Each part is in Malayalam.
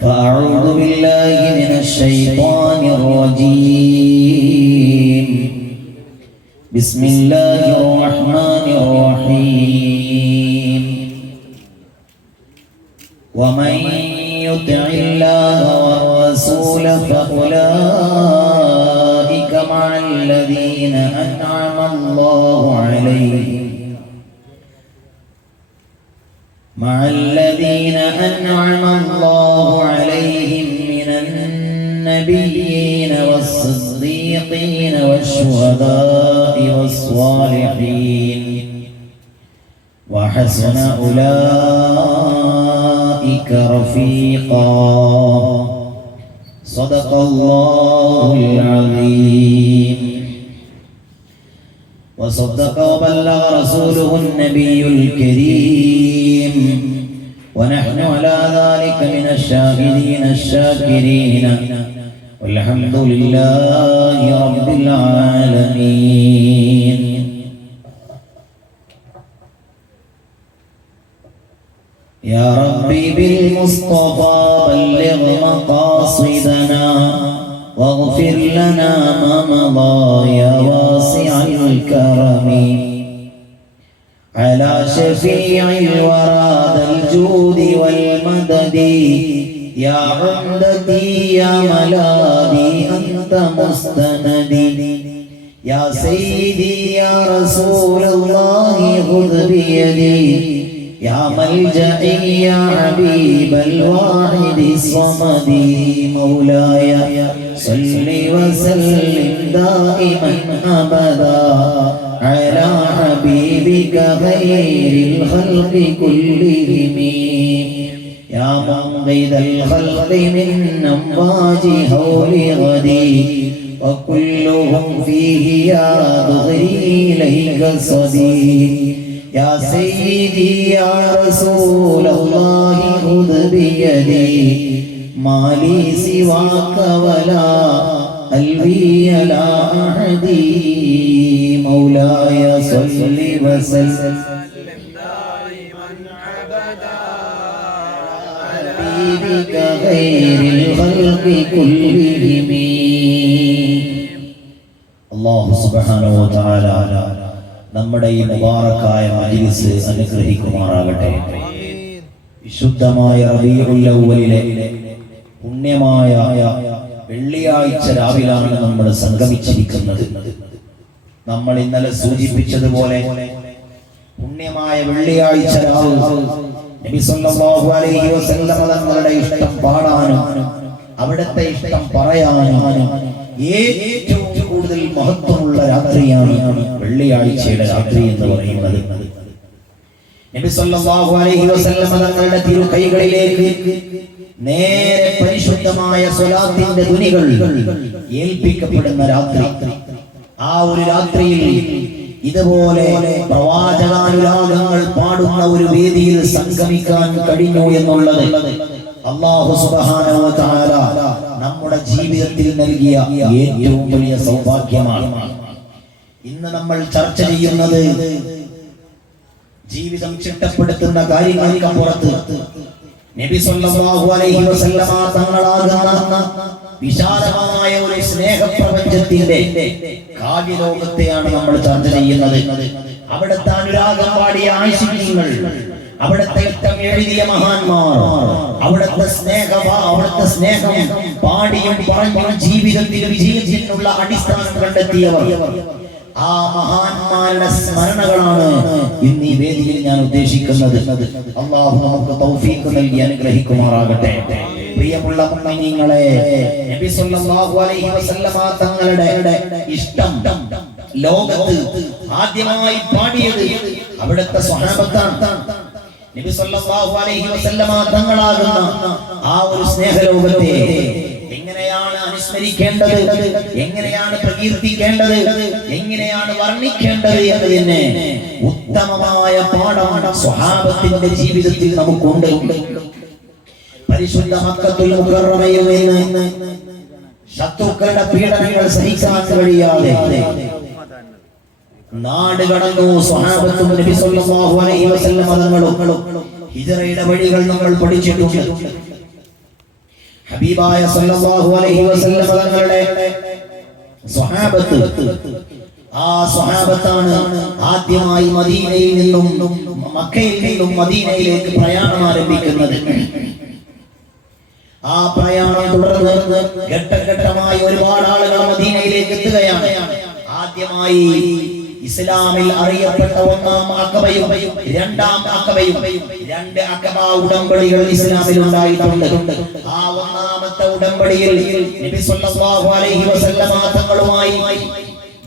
فأعوذ بالله من الشيطان الرجيم. بسم الله الرحمن الرحيم. ومن يطع الله والرسول فأولئك مع الذين أنعم الله عليهم من النبيين والصديقين والشهداء والصالحين وحسن أولئك رفيقا. صدق الله العظيم. وصدق وبلغ رسوله النبي الكريم، ونحن على ذلك من الشاهدين الشاكرين، والحمد لله رب العالمين. يا ربي بالمصطفى بلغ مقاصدنا واغفر لنا ما مضى يا واسع الكرم. على شفيع الورى ذا الجود والمدد، يا عمدتي يا ملاذي أنت مستندي. يا سيدي يا رسول الله خذ بيدي، يا ملجئي يا حبيب الواحد الصمد. مولاي صل وسلم دائما أبدا على حبيبك خير الخلق كلهم. يا منقذ الخلق من أمواج هول غدي، وكلهم فيه يا ظهري إليك صدي. يا سيدي يا رسول الله خذ بيدي، ما لي سواك ولا ألوي لا أحدي. مولاي صل وسلم دائما أبدا على حبيبك خير الخلق كلهم. الله سبحانه وتعالى നമ്മുടെ ഈ മുബാറക്കായ മജ്‌ലിസ് അനുഗ്രഹിക്കുമാറാകട്ടെ. വിശുദ്ധമായ റബീഉൽ അവ്വലിലെ പുണ്യമായ വെള്ളിയാഴ്ച രാവിലാണ് നമ്മൾ സംഗമിച്ചിരിക്കുന്നത്. നമ്മൾ ഇന്നലെ സൂചിപ്പിച്ചതുപോലെ പുണ്യമായ വെള്ളിയാഴ്ച രാവ് നബി സല്ലല്ലാഹു അലൈഹി വസല്ലം തങ്ങളുടെ ഇഷ്ടം പാടാനും അവിടുത്തെ ഇഷ്ടം പറയാനും ഏറ്റവും കൂടുതൽ മഹത്വമുള്ള രാത്രിയാണ് വെള്ളിയാഴ്ചയുടെ രാത്രി എന്ന് പറയുന്നത്. നബി സല്ലല്ലാഹു അലൈഹി വസല്ലം തങ്ങളുടെ തിരുകൈകളിലേക്ക് നേരെ പരിശുദ്ധമായ സ്വലാത്തിന്റെ ധ്വനികൾ ഏൽപ്പിക്കപ്പെടുന്ന രാത്രി. ആ ഒരു രാത്രിയിൽ ഇതുപോലെ പ്രവാചകാനുരാഗങ്ങൾ പാടുന്ന ഒരു വേദിയിൽ സംഗമിക്കാൻ കഴിഞ്ഞു എന്നുള്ളത് അല്ലാഹു സുബ്ഹാനഹു വ തആല നമ്മുടെ ജീവിതത്തിൽ നൽകിയ ഏറ്റവും വലിയ സൗഭാഗ്യമാണ്. ഇന്ന് നമ്മൾ ചർച്ച ചെയ്യുന്നത് ജീവിതം ചിട്ടപ്പെടുത്തുന്ന കാര്യങ്ങൾക്കപ്പുറത്ത് നബി സല്ലല്ലാഹു അലൈഹി വസല്ലമ തങ്ങളാകുന്ന വിശാലമായ ഒരു സ്നേഹപ്രപഞ്ചത്തിന്റെ കാവ്യലോകത്തെയാണ് നമ്മൾ ചർച്ച ചെയ്യുന്നത്. അവിടുത്തെ അനുരാഗം പാടിയ ആശിഖീങ്ങൾ, അവിടുത്തെ ഇഷ്ടം എഴുതിയ മഹാന്മാർ, അവിടുത്തെ സ്നേഹം പാടിയും പറഞ്ഞും ജീവിതത്തിൽ വിജയത്തിനുള്ള അടിസ്ഥാനം കണ്ടെത്തിയവർ, ആ മഹാന്മാരുടെ സ്മരണകളാണ് ഇന്ന് ഈ വേദിയിൽ ഞാൻ ഉദ്ദേശിക്കുന്നത്. അല്ലാഹു നമുക്ക് തൗഫീഖ് നൽകി അനുഗ്രഹിക്കുമാറാകട്ടെ. പ്രിയമുള്ള മുഅ്മിനീങ്ങളെ, നബി സല്ലല്ലാഹു അലൈഹി വസല്ലമ തങ്ങളുടെ ഇഷ്ടം ലോകത്ത് ആദ്യമായി പാടിയത് അവിടുത്തെ സ്വഹാബത്താണ്. നബി സല്ലല്ലാഹു അലൈഹി വസല്ലമ തങ്ങളാകുന്ന ആ ഒരു സ്നേഹലോകത്തെ എങ്ങനെയാണ് അനുസ്മരിക്കേണ്ടത്, എങ്ങനെയാണ് പ്രകീർത്തിക്കേണ്ടത്, എങ്ങനെയാണ് വർണ്ണിക്കേണ്ടത് എന്നതിന് ഉത്തമമായ പാഠം സ്വഹാബത്തിന്റെ ജീവിതത്തിൽ നമുക്കുണ്ട്. പരിശുദ്ധ മക്കത്തുൽ മുകറമയിൽ നിന്ന് ശത്രുക്കളുടെ പീഡനങ്ങൾ സഹിക്കാൻ കഴിയാതെ നാട് കടന്നു സ്വഹാബത്തും നബി സല്ലല്ലാഹു അലൈഹി വസല്ലം തങ്ങളും ഹിജ്റയുടെ വഴികൾ നമ്മൾ പഠിച്ചിട്ടുണ്ട്. ഹബീബായ സല്ലല്ലാഹു അലൈഹി വസല്ലം തങ്ങളുടെ സ്വഹാബത്ത്, ആ സ്വഹാബത്താണ് ആദ്യമായി മദീനയിൽ നിന്നും മക്കയിൽ നിന്നും മദീനയിലേക്ക് പ്രയാണം ആരംഭിക്കുന്നത്. ആ പ്രയാണം തുടർന്ന് ഘട്ടഘട്ടമായി ഒരുപാട് ആളുകൾ മദീനയിലേക്ക് എത്തുകയാണ്. ആദ്യമായി ഇസ്ലാമിൽ അറിയപ്പെട്ട ഒന്നാം അഖബയും രണ്ടാം അഖബയും, രണ്ട് അഖബ ഉടമ്പടികൾ ഇസ്ലാമിൽ ഉണ്ടായിട്ടുണ്ട്. ആ ഒന്നാമത്തെ ഉടമ്പടിയിൽ നബി സല്ലല്ലാഹു അലൈഹി വസല്ലമ തങ്ങളുമായി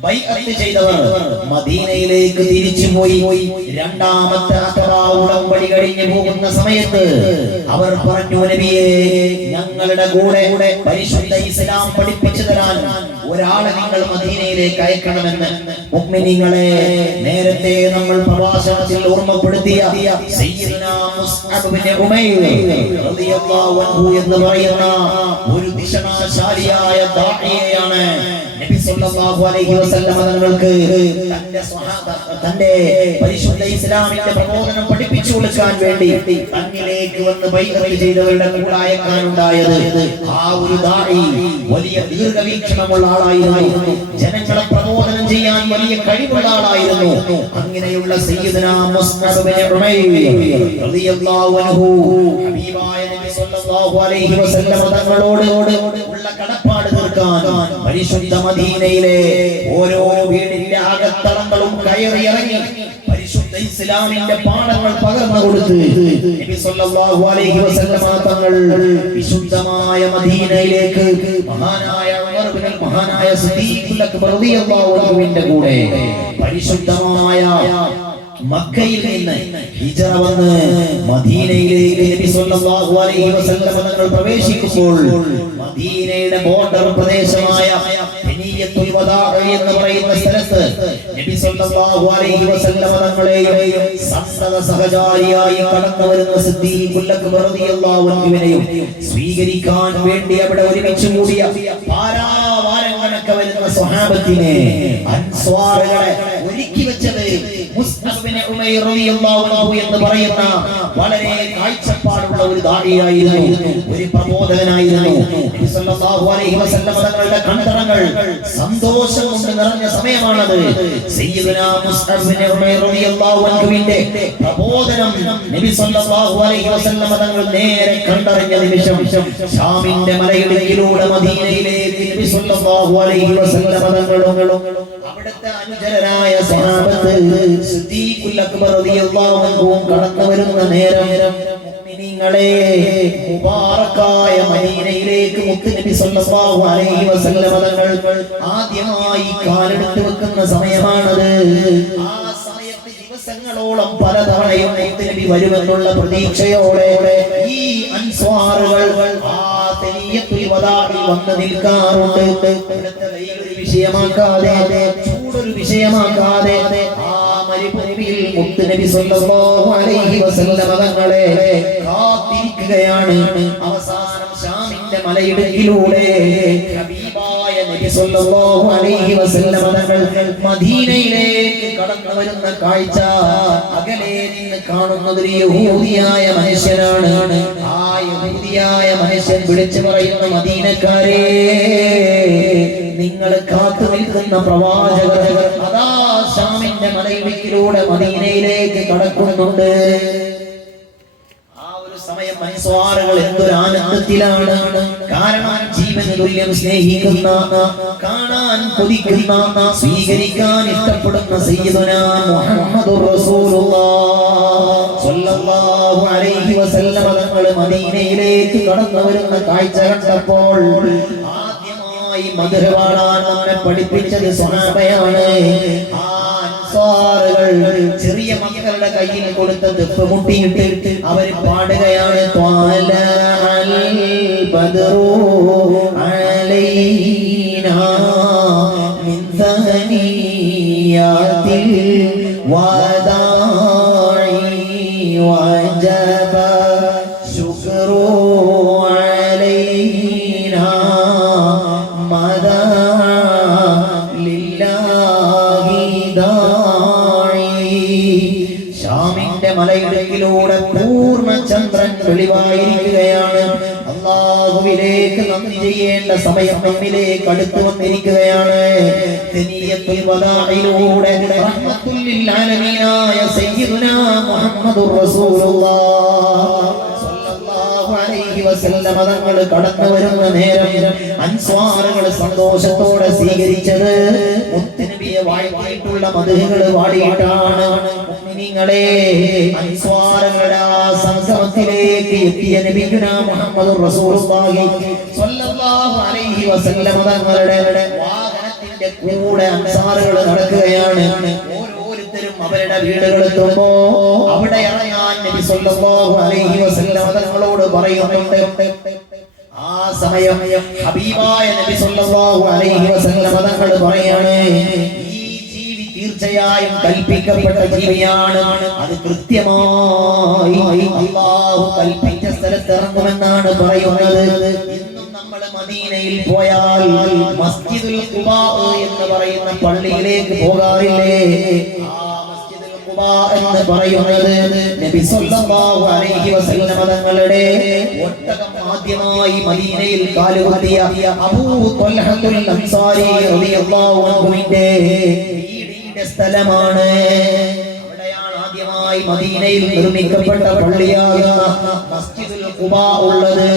ബൈഅത്ത് ചെയ്തവർ മദീനയിലേക്ക് തിരിച്ചുപോയി. രണ്ടാമത്തെ അഖബ ഉടമ്പടി കഴിഞ്ഞു പോകുന്ന സമയത്ത് അവർ പറഞ്ഞു, നബിയേ, ഞങ്ങളുടെ കൂടെ പരിശുദ്ധ ഇസ്ലാം പഠിപ്പിച്ചു തരാൻ ഒരാളെ നിങ്ങൾ മദീനയിലേക്ക് അയക്കണമെന്ന്. മുഅ്മിനീങ്ങളെ, നേരത്തെ നമ്മൾ പ്രഭാഷണത്തിൽ ഓർമ്മപ്പെടുത്തിയ സയ്യിദുനാ മുസ്അബ് ഇബ്നു ഉമൈർ റളിയല്ലാഹു അൻഹു എന്ന് പറയുന്ന ഒരു ദിശനാശാലിയായ ദാഇയാണ് നബി സല്ലല്ലാഹു അലൈഹി വസല്ലം തങ്ങൾക്ക് തന്റെ പരിശുദ്ധ ഇസ്ലാമിന്റെ പ്രബോധനം പഠിപ്പിച്ചു കൊടുക്കാൻ വേണ്ടി തന്നിലേക്ക് വന്ന് ബൈഅത്ത് ചെയ്തവരുടെ കൂടെ അയക്കാനുണ്ടായത്. ആ ഒരു ദാഇ വലിയ ദീർഘവീക്ഷണമുള്ള ആളായിരുന്നു. ജനങ്ങളെ പ്രബോധനം ചെയ്യാൻ വലിയ കഴിവുള്ള ആളായിരുന്നു. അങ്ങനെയുള്ള സയ്യിദുനാ മുസ്അബ് ഇബ്നു ഉമൈർ റളിയല്ലാഹു അൻഹു ഹബീബായ നബി സല്ലല്ലാഹു അലൈഹി വസല്ലം തങ്ങളോട് ഉള്ള കടപ്പാട് തീർക്കാൻ പരിശുദ്ധ മദീനയിലെ ഓരോ വീടിന്റെ അകത്തളങ്ങളും കയറി ഇറങ്ങി പരിശുദ്ധ ഇസ്ലാമിന്റെ പാഠങ്ങൾ പകർന്നു കൊടുത്ത് നബി സല്ലല്ലാഹു അലൈഹി വസല്ലം തങ്ങൾ വിശുദ്ധമായ മദീനയിലേക്ക് മഹാനായ സിദ്ദീഖുൽ അക്ബർ റളിയല്ലാഹു അൻഹുവിന്റെ കൂടെ പരിശുദ്ധമായ മക്കയിൽ നിന്ന് ഹിജ്റ വന്ന് മദീനയിലേക്ക് നബി സല്ലല്ലാഹു അലൈഹി വസല്ലം തങ്ങൾ പ്രവേശിക്കുമ്പോൾ മദീനയുടെ ബോർഡർ പ്രദേശമായ ബനിയത്തുൽ വദാ എന്ന് പറയുന്ന സ്ഥലത്ത് നബി സല്ലല്ലാഹു അലൈഹി വസല്ലം തങ്ങളെയും സന്തത സഹചാരിയായി കടന്നു വരുന്ന സിദ്ദീഖുൽ അക്ബർ റളിയല്ലാഹു അൻഹുവിനെയും സ്വീകരിക്കാൻ വേണ്ടി അവിടെ ഒരുമിച്ച് കൂടിയ പാരാവാരങ്ങളൊക്കെ വരുന്ന സ്വഹാബത്തിനെ അൻസ്വാറുകളെ ഒരുക്കി വെച്ചത് മുസ്അബ് ഇബ്നു ഉമൈർ റളിയല്ലാഹു അൻഹു എന്ന് പറയുന്ന വളരെ കാഴ്ചപ്പാടുള്ള ഒരു ദാഇയായിരുന്നു, ഒരു പ്രബോധകനായിരുന്നു. നബി സല്ലല്ലാഹു അലൈഹി വസല്ലം തങ്ങളുടെ കണ്ഠങ്ങൾ സന്തോഷം കൊണ്ട് നിറഞ്ഞ സമയമാണത്. സയ്യിദുനാ മുസ്അബ് ഇബ്നു ഉമൈർ റളിയല്ലാഹു അൻഹുവിന്റെ പ്രബോധനം നബി സല്ലല്ലാഹു അലൈഹി വസല്ലം തങ്ങൾ നേരെ കണ്ടറിഞ്ഞ നിമിഷം ശാമിന്റെ മലയിടുക്കിലൂടെ മദീനയിലേക്ക് നബി സല്ലല്ലാഹു അലൈഹി വസല്ലം തങ്ങളും അവിടുത്തെ അനുചരരായ സ്വഹാബത്ത് സിദ്ദീഖുൽ അക്ബർ റളിയല്ലാഹു അൻഹു കടന്നു വരുന്ന നേരം മുഅ്മിനീങ്ങളെ, മുബാറക്കായ മദീനയിലേക്ക് മുത്തുനബി സല്ലല്ലാഹു അലൈഹി വസല്ലം തങ്ങൾ ആദ്യമായി കാലെടുത്ത് വെക്കുന്ന സമയമാണത്. ആ സമയത്ത് ദിവസങ്ങളോളം പലതവണയും മുത്തുനബി വരുമെന്നുള്ള പ്രതീക്ഷയോടെ ഈ അൻസ്വാറുകൾ ആ തനിയത്തുൽ വദാഇൽ വന്ന് നിൽക്കാറുണ്ട്. വിഷയമാക്കാതെ, ചൂടൊരു വിഷയമാക്കാതെ ആ മരുഭൂമിയിൽ മുത്തുനബി സല്ലല്ലാഹു അലൈഹി വസല്ലം തങ്ങളെ കാത്തിരിക്കുകയാണ്. അവസാനം ശാമിന്റെ മലയിടുക്കിലൂടെ ഹബീബായ നബി സല്ലല്ലാഹു അലൈഹി വസല്ലം തങ്ങൾ മദീനയിലേക്ക് കടന്നു വരുന്ന കാഴ്ച അകലെ നിന്ന് കാണുന്നത് ഒരു യഹൂദിയായ മനുഷ്യനാണ്. ആ യഹൂദിയായ മനുഷ്യൻ വിളിച്ചു പറയുന്ന, മദീനക്കാരെ, നിങ്ങൾ കാത്തു നിൽക്കുന്ന പ്രവാചകർ അതാ ശാമിന്റെ മലയിടുക്കിലൂടെ മദീനയിലേക്ക് കടക്കുന്നുണ്ട്. ആ ഒരു സമയം അൻസ്വാറുകൾ എന്തൊരു ആനന്ദത്തിലാണ്. കാരണം ജീവന് തുല്യം സ്നേഹിക്കുന്ന, കാണാൻ കൊതിക്കുന്ന, സ്വീകരിക്കാൻ ഇഷ്ടപ്പെടുന്ന സയ്യിദുനാ മുഹമ്മദുർ റസൂലുള്ളാഹ് സ്വല്ലല്ലാഹു അലൈഹി വസല്ലം തങ്ങൾ മദീനയിലേക്ക് കടന്നു വരുന്ന കാഴ്ച കണ്ടപ്പോൾ മധുര പാടാൻ നമ്മെ പഠിപ്പിച്ചത് സ്വഹാബയാണ്. ആ അൻസ്വാറുകൾ ചെറിയ മക്കളുടെ കയ്യിൽ കൊടുത്ത ദഫ് മുട്ടിയിട്ട് അവര് പാടുകയാണ്, ത്വാലഅൽ ബദ്റു അലൈനാ മിൻ സനിയാതിൽ വദാഇ വജബ ശുക്രു ശാമിന്റെ മലയിടുക്കിലൂടെ പൂർണ്ണ ചന്ദ്രൻ വെളിവായിരിക്കുകയാണ്. അല്ലാഹുവിലേക്ക് നന്ദി ചെയ്യേണ്ട സമയം നമ്മിലേക്ക് അടുത്തു വന്നിരിക്കുകയാണ്. തനിയത്തുൽ വദാഇലൂടെ റഹ്മത്തുൽ ലിൽ ആലമീനായ സയ്യിദുനാ മുഹമ്മദുർ റസൂലുള്ളാഹ് സ്വല്ലല്ലാഹു അലൈഹി വസല്ലം തങ്ങൾ കടന്നു വരുന്ന നേരം അൻസ്വാറുകൾ സന്തോഷത്തോടെ സ്വീകരിച്ചത് മുത്തുനബിയെ വാഴ്ത്തിയിട്ടുള്ള മദ്ഹുകൾ പാടിയിട്ടാണ്. മുഅ്മിനീങ്ങളെ, അൻസ്വാറുകളുടെ ആ സംഗമത്തിലേക്ക് എത്തിയ നബിയുനാ മുഹമ്മദുർ റസൂലുള്ളാഹി സ്വല്ലല്ലാഹു അലൈഹി വസല്ലം തങ്ങളുടെ വാഹനത്തിന്റെ കൂടെ അൻസാറുകൾ നടക്കുകയാണ്. ഓരോരുത്തരും അവരുടെ വീടുകളെത്തുമ്പോ അവിടെ ഇറങ്ങാൻ നബി സ്വല്ലല്ലാഹു അലൈഹി വസല്ലം തങ്ങളോട് പറയുന്നുണ്ട്. ആ സമയം ഹബീബായ നബി സ്വല്ലല്ലാഹു അലൈഹി വസല്ലം തങ്ങൾ പറയാണ്, ഈ ജീവി തീർച്ചയായും കൽപ്പിക്കപ്പെട്ട ജീവിയാണ്. അത് കൃത്യമായി അല്ലാഹു കൽപ്പിച്ച സ്ഥലത്ത് ഇറങ്ങുമെന്നാണ് പറയുന്നത്. ഇന്നും നമ്മൾ മദീനയിൽ പോയാൽ മസ്ജിദുൽ ഖുബാ എന്ന് പറയുന്ന പള്ളിയിലേക്ക് പോകാറില്ലേ? എന്ന് പറയുന്നത് നബി സല്ലല്ലാഹു അലൈഹി വസല്ലം തങ്ങളുടെ ഒട്ടകം ആദ്യമായി മദീനയിൽ കാലുകുത്തിയ അബൂ ത്വൽഹത്തുൽ അൻസാരി റളിയല്ലാഹു അൻഹുവിന്റെ വീടിന്റെ സ്ഥലമാണ്. അവിടെയാണ് ആദ്യമായി മദീനയിൽ നിർമ്മിക്കപ്പെട്ട പള്ളിയാകുന്ന മസ്ജിദുൽ ഖുബാ ഉള്ളത്.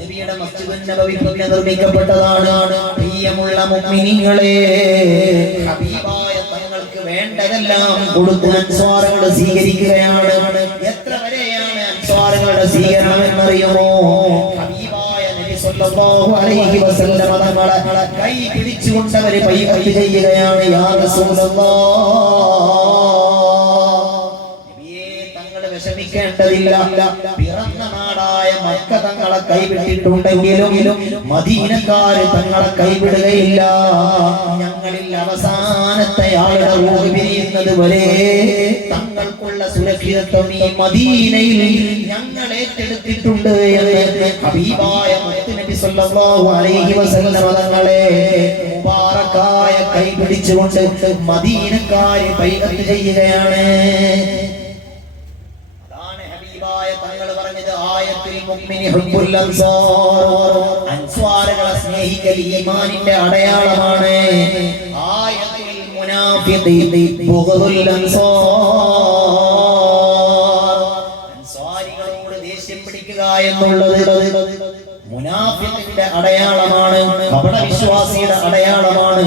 നബിയുടെ മസ്ജിദുൻ നബവി നിർമ്മിക്കപ്പെട്ടതാണ്. പ്രിയമുള്ള മുഅ്മിനീങ്ങളെ, ഹബീബായ വേണ്ടതെല്ലാം കൊടുത്ത് അൻസ്വാറുകൾ സ്വീകരിക്കുകയാണ്. എത്ര വരെയാണ് അൻസ്വാറുകളുടെ സ്വീകരണം എന്നറിയുമോ? ഹബീബായ നബി സ്വല്ലല്ലാഹു അലൈഹി വസല്ലം തങ്ങളെ കൈ പിടിച്ചുകൊണ്ട് അവർ ബൈഅത്ത് ചെയ്യുകയാണ്. യാ റസൂലല്ലാഹ്, നബിയേ തങ്ങൾ വിഷമിക്കേണ്ടതില്ല. പിറന്ന നാടായ മക്ക തങ്ങളെ കൈവിട്ടിട്ടുണ്ടെങ്കിലും മദീനക്കാര് തങ്ങളെ കൈവിടുകയില്ല. ഞങ്ങളിൽ അവസാനത്തെ ആളുടെ റൂഹ് പിരിയുന്നത് വരെ തങ്ങൾക്കുള്ള സുരക്ഷിതത്വം ഈ മദീനയിൽ ഞങ്ങൾ ഏറ്റെടുത്തിട്ടുണ്ട് എന്ന് ഹബീബായ മുത്തുനബി സ്വല്ലല്ലാഹു അലൈഹി വസല്ലം തങ്ങളെ മുബാറക്കായ കൈ പിടിച്ചുകൊണ്ട് മദീനക്കാര് ബൈഅത്ത് ചെയ്യുകയാണ്. തങ്ങൾ പറഞ്ഞത് ആയത്തുൽ മുഅ്മിനി ഹുബ്ബുൽ അൻസാർ, അൻസ്വാറുകളെ സ്നേഹിക്കൽ ഈമാനിന്റെ അടയാളമാണ്. ആയത്തുൽ മുനാഫിഖി ബുഗ്ദുൽ അൻസാർ, അൻസ്വാരികളോട് ദേഷ്യം പിടിക്കുക എന്നുള്ളത് മുനാഫിഖിന്റെ അടയാളമാണ്, കപട വിശ്വാസിയുടെ അടയാളമാണ്.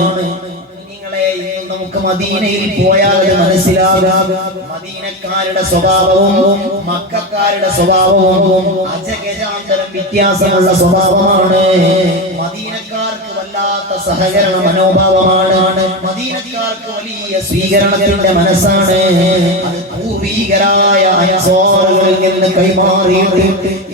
നമുക്ക് മദീനയിൽ പോയാൽ അത് മനസ്സിലാകാം. മദീനക്കാരുടെ സ്വഭാവവും മക്കക്കാരുടെ സ്വഭാവവും അജഗജാന്തരം വ്യത്യാസമുള്ള സ്വഭാവമാണ്. മദീനക്കാർക്ക് വല്ലാത്ത സഹകരണ മനോഭാവമാണ്. മദീനക്കാർക്ക് വലിയ സ്വീകരണത്തിന്റെ മനസ്സാണ്. അത് പൂർവീകരായ അൻസ്വാറുകളിൽ നിന്ന് കൈമാറിയിട്ട്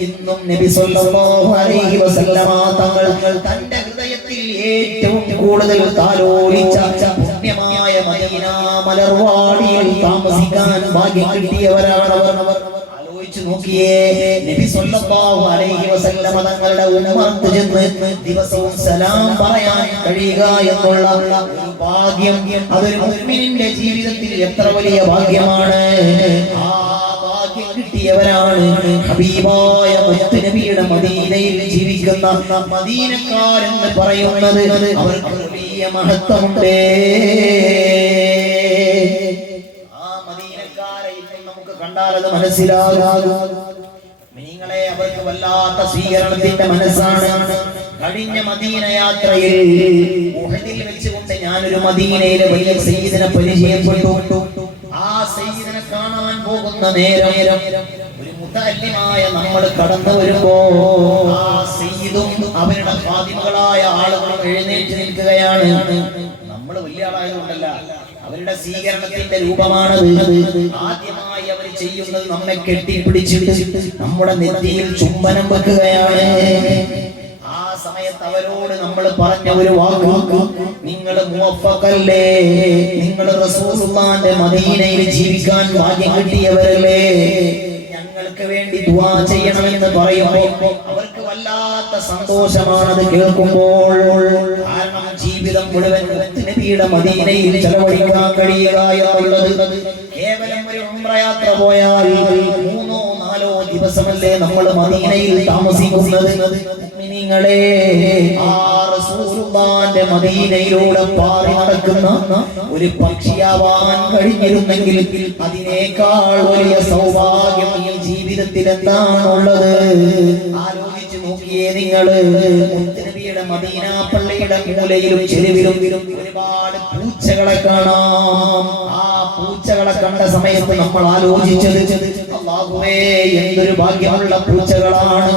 ഇന്നും നബി സ്വല്ലല്ലാഹു അലൈഹി വസല്ലമ തങ്ങൾ തന്റെ ഹൃദയത്തിൽ ഏറ്റവും കൂടുതൽ താലോലിച്ച പുണ്യമായ മദീന മലർവാടിയിൽ താമസിക്കാൻ ഭാഗ്യം കിട്ടിയവരാണ് അവർ. ആലോചിച്ചു നോക്കിയേ, നബി സ്വല്ലല്ലാഹു അലൈഹി വസല്ലമ തങ്ങളുടെ ഉമ്മത്ത് ചെന്ന് ദിവസവും സലാം പറയാൻ കഴിയുക എന്നുള്ള ഭാഗ്യം അതൊരു മുഅ്മിനിന്റെ ജീവിതത്തിൽ എത്ര വലിയ ഭാഗ്യമാണ്. ആ ഭാഗ്യം കിട്ടിയവരാണ് ഹബീബായ മുത്തുനബിയുടെ മദീനയിൽ ജീവിക്കുന്ന മദീനക്കാരെന്ന് പറയുന്നത്. അവർക്ക് വലിയ മഹത്വമുണ്ട്. ആ മദീനക്കാരെ നമുക്ക് കണ്ടാൽ അത് മനസ്സിലാകും. നിങ്ങളെ അവർക്ക് വല്ലാത്ത സ്വീകരണത്തിന്റെ മനസ്സാണ്. കഴിഞ്ഞ മദീന യാത്രയിൽ ഉഹദിൽ വെച്ചുകൊണ്ട് ഞാനൊരു മദീനയിലെ വലിയ സയ്യിദിനെ പരിചയപ്പെട്ടു. ആ സയ്യിദിനെ കാണാൻ പോകുന്ന നേരം ഒരു മുതല്ലിമായ നമ്മൾ കടന്നു വരുമ്പോ ആ സയ്യിദും അവരുടെ ഖാദിമുകളായ ആളുകളും എഴുന്നേറ്റ് നിൽക്കുകയാണ്. നമ്മൾ വലിയ ആളായതുകൊണ്ടല്ല, അവരുടെ സ്വീകരണത്തിന്റെ രൂപമാണത്. ആദ്യമായി അവർ ചെയ്യുന്നത് നമ്മെ കെട്ടിപ്പിടിച്ചിട്ട് നമ്മുടെ നെറ്റിയിൽ ചുംബനം വെക്കുകയാണ്. ആ സമയത്ത് അവരോട് നമ്മൾ പറഞ്ഞ ഒരു വാക്ക്, നിങ്ങൾ മുവഫഖല്ലേ, നിങ്ങൾ റസൂലുള്ളാഹിന്റെ മദീനയിൽ ജീവിക്കാൻ ഭാഗ്യം കിട്ടിയവരല്ലേ, ഞങ്ങൾക്ക് വേണ്ടി ദുആ ചെയ്യണമെന്ന് പറയുമ്പോൾ അവർക്ക് വല്ലാത്ത സന്തോഷമാണത് കേൾക്കുമ്പോൾ. കാരണം ജീവിതം മുഴുവൻ നബിയുടെ മദീനയിൽ ചെലവഴിക്കാൻ കഴിയുക എന്നുള്ളത് കേവലം ഒരു ഉംറ യാത്ര പോയാൽ 3-4 ദിവസമല്ലേ നമ്മൾ മദീനയിൽ താമസിക്കുന്നത്. മുഅ്മിനീങ്ങളെ, ആ റസൂലുള്ളാഹിന്റെ മദീനയിലൂടെ പാറി നടക്കുന്ന ഒരു പക്ഷിയാവാൻ കഴിഞ്ഞിരുന്നെങ്കിൽ അതിനേക്കാൾ വലിയ സൗഭാഗ്യം ഈ ജീവിതത്തിൽ എന്താണുള്ളത്? ആലോചിച്ചു നോക്കിയേ നിങ്ങള്. മുത്തുനബിയുടെ മദീന പള്ളിയുടെ മൂലയിലും ചെരുവിലും ഒരുപാട് പൂച്ചകളെ കാണാം. ആ പൂച്ചകളെ കണ്ട സമയത്ത് നമ്മൾ ആലോചിച്ചത്, അല്ലാഹുവേ, എന്തൊരു ഭാഗ്യമുള്ള പൂച്ചകളാണ്.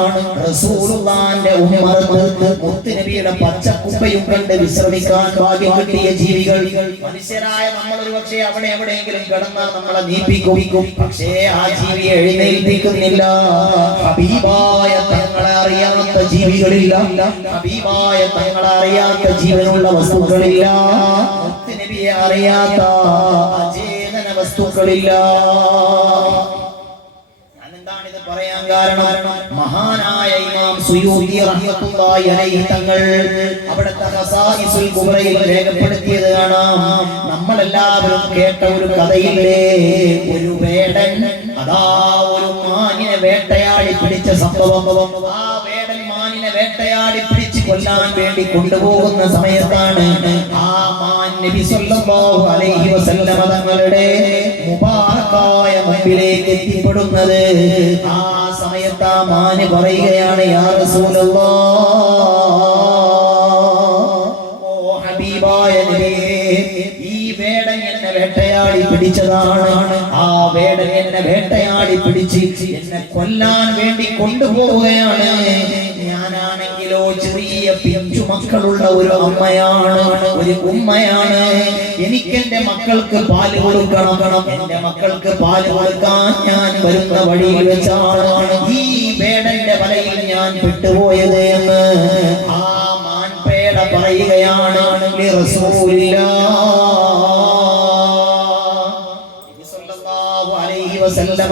റസൂലുള്ളാഹിന്റെ ഉമ്മറത്ത് മുത്തുനബിയുടെ പച്ചക്കുപ്പയും കണ്ട് വിശ്രമിക്കാൻ ഭാഗ്യം കിട്ടിയ ജീവികൾ. മനുഷ്യരായ നമ്മൾ ഒരു പക്ഷേ അവിടെ എവിടെയെങ്കിലും കിടന്നാൽ നമ്മളെ നീപ്പിക്കും. പക്ഷേ ആ ജീവിയെ എഴുന്നേൽപ്പിക്കുന്നില്ല. ഹബീബായ തങ്ങളെ അറിയാത്ത ജീവികളില്ല, ഹബീബായ തങ്ങളെ അറിയാത്ത ജീവനുള്ള വസ്തുക്കളില്ല, മുത്തുനബിയെ അറിയാത്ത അചേതന വസ്തുക്കളില്ല. ഞാനെന്താണിത് പറയാൻ കാരണം? മഹാനായ ഇമാം സുയൂത്തി റഹ്മത്തുള്ളാഹി അലൈഹി തങ്ങൾ അവിടുത്തെ ഖസായിസുൽ കുബ്രയിൽ രേഖപ്പെടുത്തിയത് കാണാം. നമ്മളെല്ലാവരും കേട്ട ഒരു കഥയില്ലേ? ഒരു വേടൻ അതാ ഒരു മാനിനെ വേട്ടയാടി പിടിച്ച സംഭവം. ആ വേടൻ മാനിനെ വേട്ടയാടി പിടിച്ച് കൊല്ലാൻ വേണ്ടി കൊണ്ടുപോകുന്ന സമയത്താണ് ആ മാൻ നബി സല്ലല്ലാഹു അലൈഹി വസല്ലം തങ്ങളുടെ മുബാറക്കായ മുമ്പിലേക്ക് എത്തിപ്പെടുന്നത്. ആ സമയത്ത് ആ മാന് പറയുകയാണ്, യാ റസൂലല്ലാഹ്, ഓ ഹബീബായ നബിയേ, ഈ വേടൻ എന്നെ വേട്ടയാടി പിടിച്ചതാണ്. ആ വേടൻ എന്നെ വേട്ടയാടി പിടിച്ച് എന്നെ കൊല്ലാൻ വേണ്ടി കൊണ്ടുപോവുകയാണ്. ഞാനാണെങ്കിലോ ചെറിയ പിഞ്ചു മക്കളുള്ള ഒരു അമ്മയാണ്, ഒരു ഉമ്മയാണ്. എനിക്ക് എന്റെ മക്കൾക്ക് പാല് കൊടുക്കണം. എന്റെ മക്കൾക്ക് പാല് കൊടുക്കാൻ ഞാൻ വരുന്ന വഴിയിൽ വെച്ചാണ് ഈ വേടന്റെ വലയിൽ ഞാൻ പെട്ടുപോയത് എന്ന് ആ മാൻപേട പറയുകയാണ്.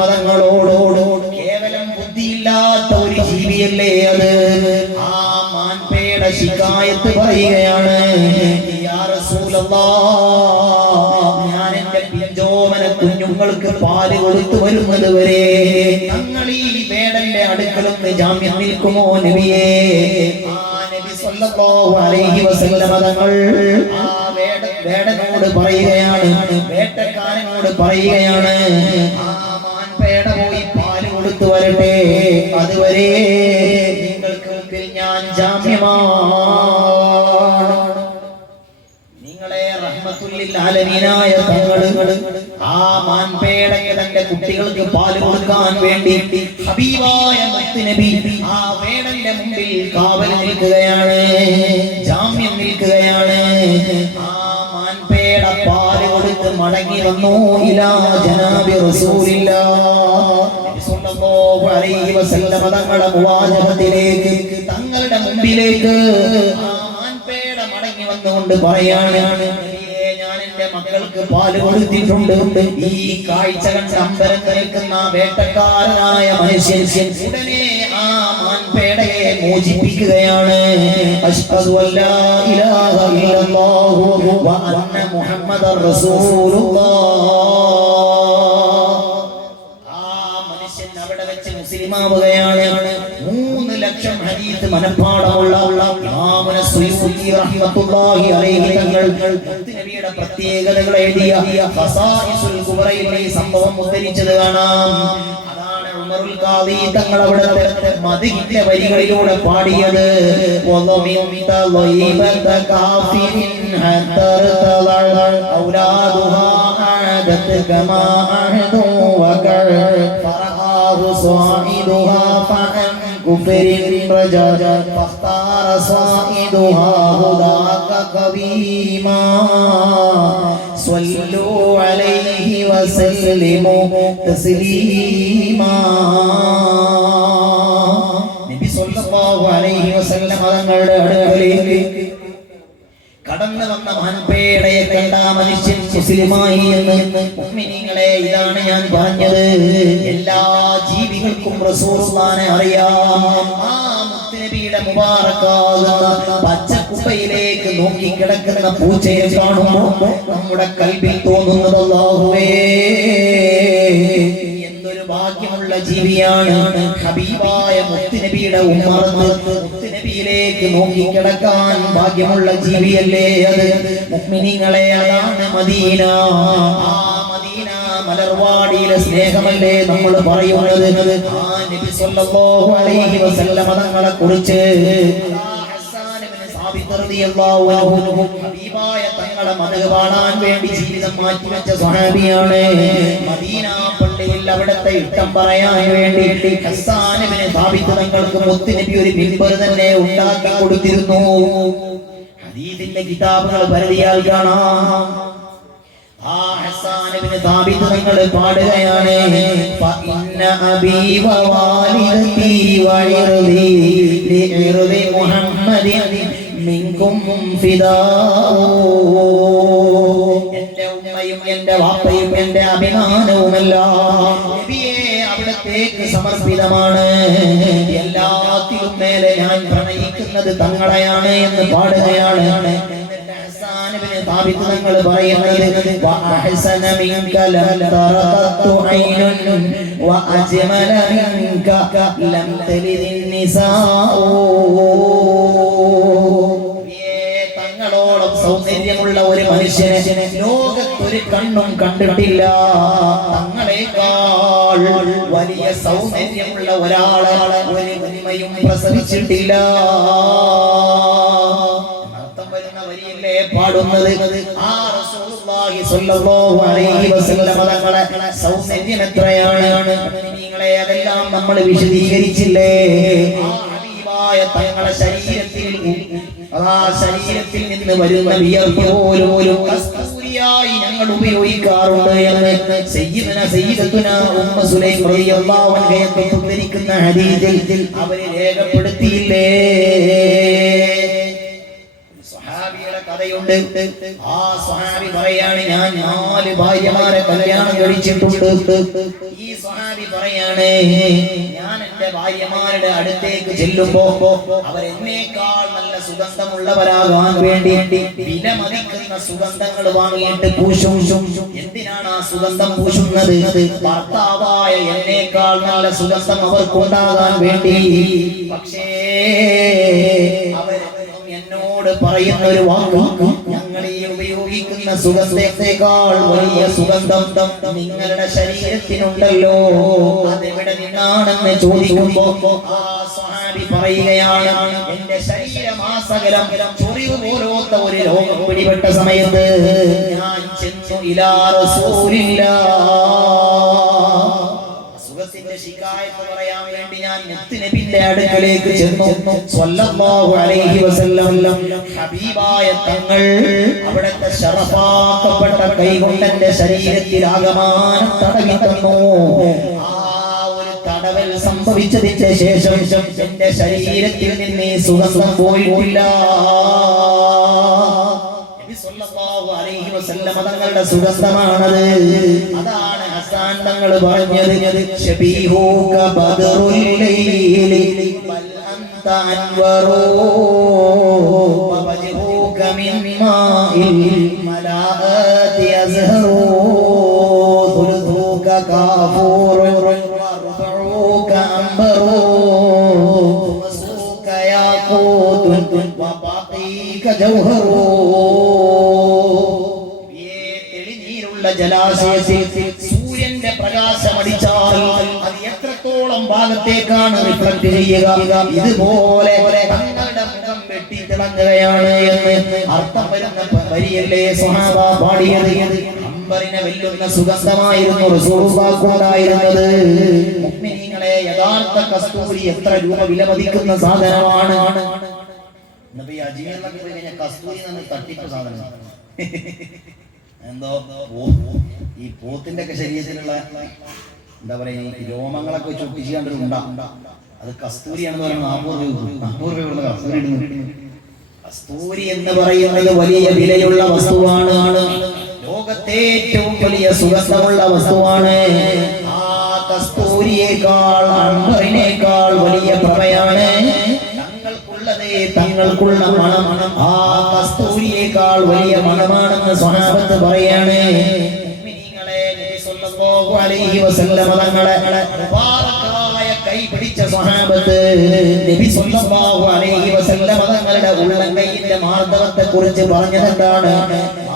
തങ്ങളോടോട് കേവലം ബുദ്ധിയില്ലാത്ത ഒരു ജീവിയല്ലേ അത്? ആ മാൻപേട ശികായത്ത് പറയുകയാണ്, യാ റസൂലല്ലാഹ്, ഞാൻ എന്റെ പിഞ്ചോമന കുഞ്ഞുങ്ങൾക്ക് പാല് കൊടുത്തു വരുന്നത് വരെ ഞങ്ങൾ ഈ വേടന്റെ അടുക്കലൊന്ന് ജാമ്യം നിൽക്കുമോ നബിയേ? ആ നബി സല്ലല്ലാഹു അലൈഹി വസല്ലം തങ്ങൾ ആ വേടനോട് പറയുകയാണ്, വേട്ടക്കാരനോട് പറയുകയാണ്, ആ മാൻപേട പോയി പാല് കൊടുത്തു വരട്ടെ, അതുവരെ നിങ്ങൾക്ക് മുമ്പിൽ ഞാൻ ജാമ്യമാണ്. നിങ്ങളെ റഹ്മത്തുല്ലിൽ ആലമീനായ തങ്ങൾ ആ മാൻപേടയ്ക്ക് തന്റെ കുട്ടികൾക്ക് പാല് കൊടുക്കാൻ വേണ്ടി ഹബീബായ മുത്തുനബി ആ വേടന്റെ മുമ്പിൽ കാവൽ നിൽക്കുകയാണ്, ജാമ്യം നിൽക്കുകയാണ്. ആ മാൻപേട പാല് കൊടുത്ത് മടങ്ങി വന്നു ഇലാ ജനാബി റസൂലില്ലാഹ് സ്വല്ലല്ലാഹു അലൈഹി വസല്ലം തങ്ങളുടെ മുവാജഹത്തിലേക്ക്, തങ്ങളുടെ മുമ്പിലേക്ക് ആ മാൻപേട മടങ്ങി വന്നുകൊണ്ട് പറയാണ്, ഞാൻ എന്റെ മക്കൾക്ക് പാല് കൊടുത്തിട്ടുണ്ട്. ഈ കാഴ്ച കണ്ട് അമ്പരന്ന് നിൽക്കുന്ന വേട്ടക്കാരനായ മനുഷ്യൻ ഉടനെ ആ മാൻപേടയെ മോചിപ്പിക്കുകയാണ്. അശ്ഹദു അല്ലാ ഇലാഹ ഇല്ലല്ലാഹു വ അന്ന മുഹമ്മദർ റസൂലുള്ളാഹ്. ആ മനുഷ്യൻ അവിടെ വെച്ച് മുസ്ലിമാവുകയാണ്. 3 ലക്ഷം ഹദീസ് മനപ്പാടമുള്ള ഇമാമുന സുയൂത്തി റഹ്മത്തുള്ളാഹി അലൈഹി തങ്ങൾ മുത്തുനബിയുടെ പ്രത്യേകതകൾ എഴുതിയ ഖസായിസുൽ കുബ്രയിൽ ഈ സംഭവം ഉദ്ധരിച്ചത് കാണാം. അതാണ് ഉമറുൽ ഖാദി തങ്ങൾ അവിടെ മദീനയുടെ വരികളിലൂടെ പാടിയത്. വദമിത വൈബത കാഫിരിൻ ഹത്തറ ഔലാദുഹാ ആദത് കമാ അഹദു വകർ ഫറഹാഹു സ്വാഇദുഹാ ഫഅൻ كفر رجا فاختار صائدها هداك قويما صلوا عليه وسلموا تسليما. നബി സല്ലല്ലാഹു അലൈഹി വസല്ലം തങ്ങളുടെ അടുക്കലേക്ക് കടന്നു വന്ന മാൻപേടയെ കണ്ട മനുഷ്യൻ മുസ്ലിമായി എന്ന്. മുഅ്മിനീങ്ങളെ, ഇതാണ് ഞാൻ പറഞ്ഞത്, എല്ലാ ജീവികൾക്കും റസൂലുള്ളാഹിനെ അറിയാം. ആ മുത്തുനബിയുടെ മുബാറക്കാകുന്ന പച്ചക്കുപ്പയിലേക്ക് നോക്കി കിടക്കുന്ന പൂച്ചയെ കാണുമ്പോൾ നമ്മുടെ കൽബിൽ തോന്നുന്നത്, അല്ലാഹുവേ, എന്തൊരു ഭാഗ്യമുള്ള ഭാഗ്യമുള്ള ജീവിയാണ്. ഹബീബായ മുത്തുനബിയുടെ ഉമ്മറന്ന് മുത്തുനബിയിലേക്ക് നോക്കിക്കിടക്കാൻ ഭാഗ്യമുള്ള ജീവിയല്ലേ അത്. മുഅ്മിനീങ്ങളെ, അതാണ് മദീന. ആ മദീന മലർവാടിയിലെ സ്നേഹമല്ലേ നമ്മൾ പറയുന്നത്. ആ നബി സല്ലല്ലാഹു അലൈഹി വസല്ലം തങ്ങളെ കുറിച്ച് ഹബീബായ തങ്ങളെ മദഹ് പാടാൻ വേണ്ടി ജീവിതം മാറ്റിവെച്ച സ്വഹാബിയാണ്. മദീന പള്ളിയിൽ അവിടുത്തെ ഇഷ്ടം പറയാൻ വേണ്ടി ഹസ്സാൻ ഇബ്നു സാബിത്ത് തങ്ങൾക്ക് മുത്തുനബി ഒരു മിമ്പർ തന്നെ ഉണ്ടാക്കി കൊടുത്തിരുന്നു. ഹദീസിന്റെ കിതാബുകൾ പരിധിയാൽ കാണാം. ആ ഹസ്സാൻ ഇബ്നു സാബിത്ത് തങ്ങൾ പാടുകയാണ്, ഫഇന്ന അബീ വവാലിദതി വഇർദി ലിഇർദി മുഹമ്മദിൻ മിൻകും ഫിദാഉ. എന്റെ ഉമ്മയും എന്റെ വാപ്പയും എന്റെ അഭിമാനവുമെല്ലാം നബിയെ അവിടത്തേക്ക് സമർപ്പിതമാണ്. എല്ലാത്തിലും മേലെ ഞാൻ പ്രണയിക്കുന്നത് തങ്ങളെയാണ് എന്ന് പാടുകയാണ്. തങ്ങൾ പറയുന്നത്, വഅഹ്സന മിൻക ലം തറഖത്തു ഐനുൻ വഅജ്മല മിൻക ലം തലിദിൻ നിസാഉ. തങ്ങളോളം സൗന്ദര്യമുള്ള ഒരു മനുഷ്യനെ ലോകത്തൊരു കണ്ണും കണ്ടിട്ടില്ല. തങ്ങളെക്കാൾ വലിയ സൗന്ദര്യമുള്ള ഒരാളെ ഒരു ഉമ്മയും പ്രസവിച്ചിട്ടില്ല. പാടുന്നത് ആ റസൂലുള്ളാഹി സ്വല്ലല്ലാഹു അലൈഹി വസല്ലം തങ്ങളെ സൗന്ദര്യം എത്രയാണ് നിങ്ങളെ, അതെല്ലാം നമ്മൾ വിശദീകരിച്ചില്ലേ. ആ ഹബീബായ തങ്ങളെ ശരീരത്തിൽ നിന്ന് വരുന്ന വിയർപ്പ് പോലും കസ്തൂരിയായി ഞങ്ങൾ ഉപയോഗിക്കാറുണ്ട് എന്ന് സയ്യിദത്തുനാ ഉമ്മു സുലൈം റളിയല്ലാഹു അൻഹയെ ഉദ്ധരിക്കുന്ന ഹദീസിൽ അവരെ രേഖപ്പെടുത്തിയില്ലേ. കഥയുണ്ട്. ആ സ്വഹാബി പറയാണ്, ഞാൻ 4 ഭാര്യമാരെ കല്യാണം കഴിച്ചിട്ടുണ്ട്. ഈ സ്വഹാബി പറയാണ്, ഞാൻ എന്റെ ഭാര്യമാരുടെ അടുത്തേക്ക് ചെല്ലുമ്പോ അവരെന്നേക്കാൾ നല്ല സുഗന്ധമുള്ളവരാകാൻ വേണ്ടി വിലമതിക്കുന്ന സുഗന്ധങ്ങൾ വാങ്ങിയിട്ട് പൂശും. എന്തിനാണ് ആ സുഗന്ധം പൂശുന്നത്? ഭർത്താവായ എന്നേക്കാൾ നല്ല സുഗന്ധം അവർക്കുണ്ടാകാൻ വേണ്ടി. പക്ഷേ അവർ എന്നോട് പറയുന്ന ഒരു വാക്ക്, ഞങ്ങൾ ഈ ഉപയോഗിക്കുന്ന സുഗന്ധത്തെക്കാൾ വലിയ സുഗന്ധം നിങ്ങളുടെ ശരീരത്തിനുണ്ടല്ലോ, അതെവിടെ നിന്നാണെന്ന് ചോദിക്കുമ്പോ ആ സ്വഹാബി പറയുകയാണ്, എന്റെ ശരീരമാസകലം ചൊറിവ് പോലോത്ത ഒരു രോഗം പിടിപെട്ട സമയത്ത് ഞാൻ ചെന്നു ഇലാ റസൂലില്ലാഹ്, സുഖത്തിന്റെ ശികായത്ത് പറയാൻ വേണ്ടി ഞാൻ മുത്തുനബിയുടെ അടുക്കലേക്ക് ചെന്നു. സ്വല്ലല്ലാഹു അലൈഹി വസല്ലം ഹബീബായ തങ്ങൾ അവിടുത്തെ ശറഫാക്കപ്പെട്ട കൈകൊണ്ട് എന്റെ ശരീരത്തിൽ ആകമാനം തടവി തന്നു. ആ ഒരു തടവൽ സംഭവിച്ചതിന്റെ ശേഷം എന്റെ ശരീരത്തിൽ നിന്ന് സുഗന്ധം പോയിട്ടില്ല. തങ്ങളുടെ സുഗന്ധമാണത്. അതാണ് ഹസ്സാൻ തങ്ങൾ പറഞ്ഞത്, ശബീഹുക ബദറുൽ ലൈലി ബൽ അൻത അൻവറു വവജ്ഹുക മിൻ മാഇൽ മലാഅതി അസ്ഹറു സുൽതുക കാഫൂറുൻ വറഫഉക അംബറു വസുക യാഖൂതുൻ വബഖീക ജൗഹറു. ജലാശയത്തിൽ സൂര്യന്റെ പ്രകാശം അടിച്ചാൽ അത് എത്രത്തോളം ഭാഗത്തേക്കാണ് റിഫ്ലക്ട് ചെയ്യുക, ഇതുപോലെ തങ്ങളുടെ മുഖം വെട്ടി തിളങ്ങുകയാണ് എന്ന് അർത്ഥം വരുന്ന വരിയല്ലേ സ്വഹാബ പാടിയത്. അംബറിനെ വെല്ലുന്ന സുഗന്ധമായിരുന്നു റസൂലുള്ളാഹിക്കുണ്ടായിരുന്നത്. മുഅ്മിനീങ്ങളെ, യഥാർത്ഥ കസ്തൂരി എത്ര രൂപ വിലമതിക്കുന്ന സാധനമാണ്. നബി അജ്മീറിലൊക്കെ പോയി കഴിഞ്ഞാൽ കസ്തൂരി എന്ന് തട്ടിപ്പ് സാധനമാണ്. എന്തോ ഈ പോത്തിന്റെ ഒക്കെ ശരീരത്തിലുള്ള എന്താ പറയാ, ഈ രോമങ്ങളൊക്കെ വെച്ച് ഒട്ടിച്ച് കണ്ടൊരു ഉണ്ടാ, അത് കസ്തൂരിയാണെന്ന് പറയുന്നത് 40 രൂപ കസ്തൂരി ഇടുന്നു. കസ്തൂരി എന്ന് പറയുന്നത് വലിയ വിലയുള്ള വസ്തുവാണ്. ലോകത്തെ ഏറ്റവും വലിയ സുഗന്ധമുള്ള വസ്തുവാണ്. ആ കസ്തൂരിയേക്കാൾ അംബറിനേക്കാൾ വലിയ പ്രഭയാണ് തങ്ങൾക്കുള്ള മണം. ആ കസ്തൂരിയേക്കാൾ വലിയ മണമാണെന്ന് സ്വഹാബത്ത് പറയാണ്. മുഅ്മിനീങ്ങളെ, നബി സല്ലല്ലാഹു അലൈഹി വസല്ലം തങ്ങളെ മുബാറക്കായ കൈ പിടിച്ച സ്വഹാബത്ത് നബി സല്ലല്ലാഹു അലൈഹി വസല്ലം തങ്ങളുടെ ഉള്ളംകൈയിന്റെ മാർദ്ദവത്തെ കുറിച്ച് പറഞ്ഞത് എന്താണ്?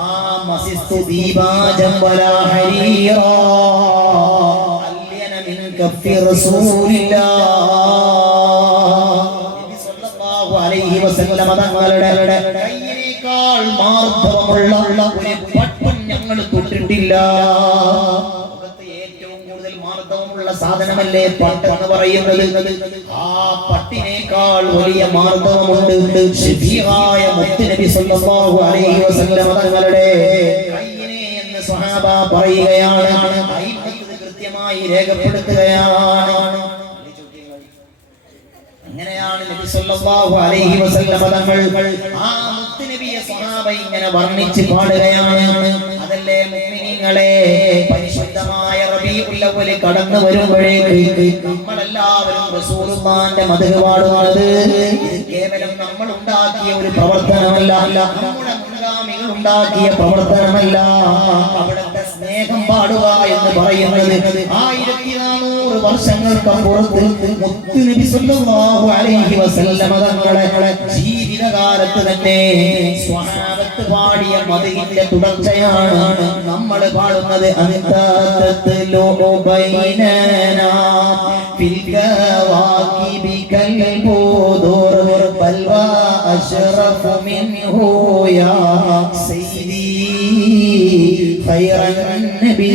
ആ മസിസ്തു ദീബാജം വലാ ഹരീറാ അല്യന മിൻ കഫി റസൂലില്ലാഹ്. നബി സല്ലല്ലാഹു അലൈഹി വസല്ലം തങ്ങളുടെ കൈയിനേക്കാൾ മാർദ്ദവമുള്ള ഒരു പട്ടും ഞങ്ങൾ തൊട്ടിട്ടില്ല. ഏറ്റവും കൂടുതൽ മാർദ്ദവമുള്ള സാധനമല്ലേ പട്ട് എന്ന് പറയുന്നത്? ആ പട്ടിനേക്കാൾ വലിയ മാർദ്ദവമുണ്ട് ശഫീആയ മുത്ത് നബി സല്ലല്ലാഹു അലൈഹി വസല്ലം തങ്ങളുടെ കൈയിനെ എന്ന് സ്വഹാബ പറയുകയാണ്. കൃത്യമായി രേഖപ്പെടുത്തുകയാണ്. അങ്ങനെയാണ് നബി സല്ലല്ലാഹു അലൈഹി വസല്ലം തങ്ങൾ ആ മുത്ത് നബിയെ സ്വഹാബ ഇങ്ങനെ വർണ്ണിച്ച് പാടുകയാണ്. അതല്ലേ മുഅ്മിനീങ്ങളെ, പരിശുദ്ധമായ റബീഉൽ അവ്വൽ കടന്നു വരുമ്പോഴേക്ക് നമ്മളെല്ലാവരും റസൂലുള്ളാഹിന്റെ മദ്ഹ് പാടുന്നത് കേവലം നമ്മൾ ഉണ്ടാക്കിയ ഒരു പ്രവർത്തനമല്ല, നമ്മുടെ മുൻഗാമികൾ ഉണ്ടാക്കിയ പ്രവർത്തനമല്ല. അവിടുത്തെ സ്നേഹം പാടുക എന്ന് പറയുന്നത് 1400 വർഷങ്ങൾക്കപ്പുറത്ത് മുത്ത് നബി സല്ലല്ലാഹു അലൈഹി വസല്ലം തങ്ങളുടെ ജീവിതകാലത്ത് തന്നെ സ്വഹാബത്ത് പാടിയ മദ്ഹിന്റെ തുടർച്ചയാണ് നമ്മൾ പാടുന്നത്. അൻതത്ലു ബൈനനാ ഫിൽ കവാകിബി കൽ ബുദൂർ ബൽവാ അശ്റഫു മിൻഹു യാ സയ്യിദി ഖൈറൻ നബി.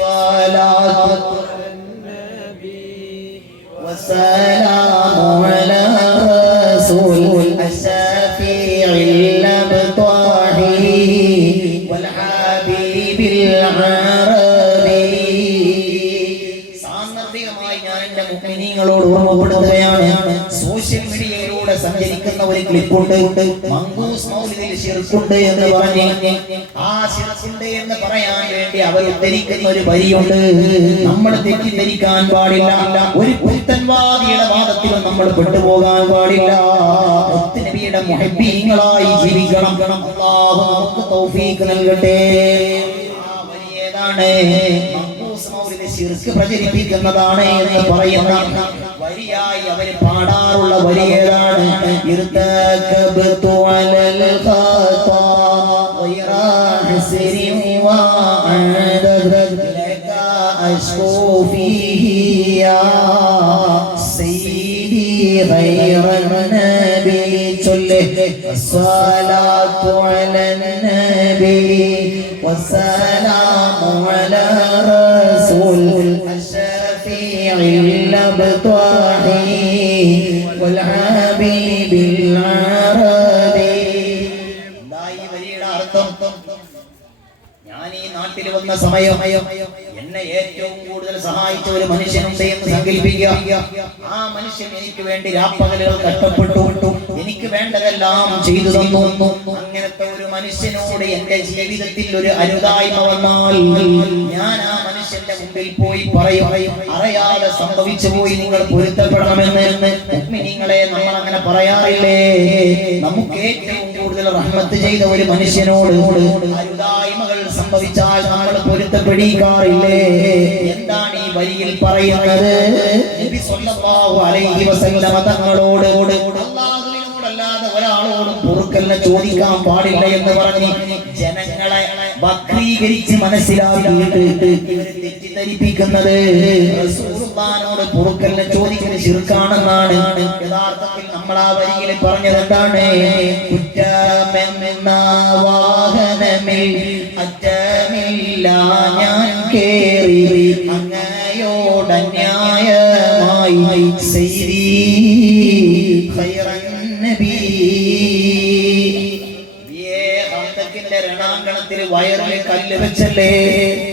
الصلاة والسلام على رسول الشفيع الأبطحي والحبيب العربي. സാന്ദർഭികമായി ഞാൻ എന്റെ മുഅ്മിനീങ്ങളോട് ഓർമ്മപ്പെടുത്തുകയാണ്. സോഷ്യൽ മീഡിയയിലൂടെ സഞ്ചരിക്കുന്ന ഒരു ക്ലിപ്പുണ്ട്. മങ്കൂസ് മൗലിദിൽ ശിർക്കുണ്ട് എന്ന് പറഞ്ഞ് ആ ശിർക്കുണ്ട് എന്ന് പറയാൻ വേണ്ടി അവർ ഉദ്ധരിക്കുന്ന ഒരു വരിയുണ്ട്. നമ്മൾ തെറ്റിദ്ധരിക്കാൻ പാടില്ല. ഒരു പുത്തൻവാദിയുടെ വാദത്തിലും നമ്മൾ പെട്ടുപോകാൻ പാടില്ല. മുത്ത് നബിയുടെ മുഹബ്ബീങ്ങളായി ജീവിക്കണം. അല്ലാഹു നമുക്ക് തൗഫീഖ് നൽകട്ടെ. ആ വരി ഏതാണ്? മങ്കൂസ് മൗലിദ് ശിർക്ക് പ്രചരിപ്പിക്കുന്നതാണ് എന്ന് പറയുന്ന വരിയായി അവർ പാടാറുള്ള വരി ഏതാണ്? ഇർതകബതു അലൽ ഖതാ ഗൈറ ഹസ്രിൻ വഅദദ ലക അശ്കൂ ഫീഹി യാ സയ്യിദി ഖൈറൻ നബി. ചൊല്ല് അസ്സലാത്തു അലൻ നബി വസ്സലാമു അലാ റസൂൽ الأبطحي والحبيب العربي. ഞാൻ ഈ നാട്ടിൽ വന്ന സമയം എന്നെ ഏറ്റവും കൂടുതൽ സഹായിച്ച ഒരു മനുഷ്യനുണ്ട് എന്ന് സങ്കല്പിക്കുക. ആ മനുഷ്യൻ എനിക്ക് വേണ്ടി രാപ്പകലുകൾ കഷ്ടപ്പെട്ടു, എനിക്ക് വേണ്ടതെല്ലാം ചെയ്തു തന്നു. അങ്ങനത്തെ ഒരു മനുഷ്യനോട് എന്റെ ജീവിതത്തിൽ ഒരു അരുതായ്മ വന്നാൽ ഞാൻ ആ മനുഷ്യന്റെ മുമ്പിൽ പോയി പറയും, അറിയാതെ സംഭവിച്ചു പോയി, നിങ്ങൾ പൊരുത്തപ്പെടണമെന്ന്. മുഅ്മിനീങ്ങളെ, നമ്മൾ അങ്ങനെ പറയാറില്ലേ? നമുക്ക് ഏറ്റവും കൂടുതൽ റഹ്മത്ത് ചെയ്ത ഒരു മനുഷ്യനോട് അരുതായ്മകൾ സംഭവിച്ചാൽ നമ്മൾ പൊരുത്തപ്പെടിക്കാറില്ലേ? എന്താണ് ഈ വരിയിൽ പറയുന്നത്? നബി സല്ലല്ലാഹു അലൈഹി വസല്ലം തങ്ങളോട് അല്ലാതെ ഒരാളോടും പൊറുക്കലിനെ ചോദിക്കാൻ പാടില്ല എന്ന് പറഞ്ഞ് ജനങ്ങളെ വക്രീകരിച്ച് മനസ്സിലാക്കിയിട്ട് ഇവര് തെറ്റിദ്ധരിപ്പിക്കുന്നത് റസൂലുള്ളാഹിനോട് പൊറുക്കലിനെ ചോദിക്കുന്നത് ശിർക്കാണെന്നാണ്. യഥാർത്ഥത്തിൽ നമ്മൾ ആ വരിയിൽ പറഞ്ഞത് എന്താണ്? കുറ്റമെന്ന വാഹനമിൽ അറ്റമില്ല ഞാൻ കേറി അങ്ങയോടന്യായമായി സയ്യിദി ഖൈറൻ നബി. രണാങ്കണത്തിൽ വയറിൽ കല്ല് വെച്ചല്ലേ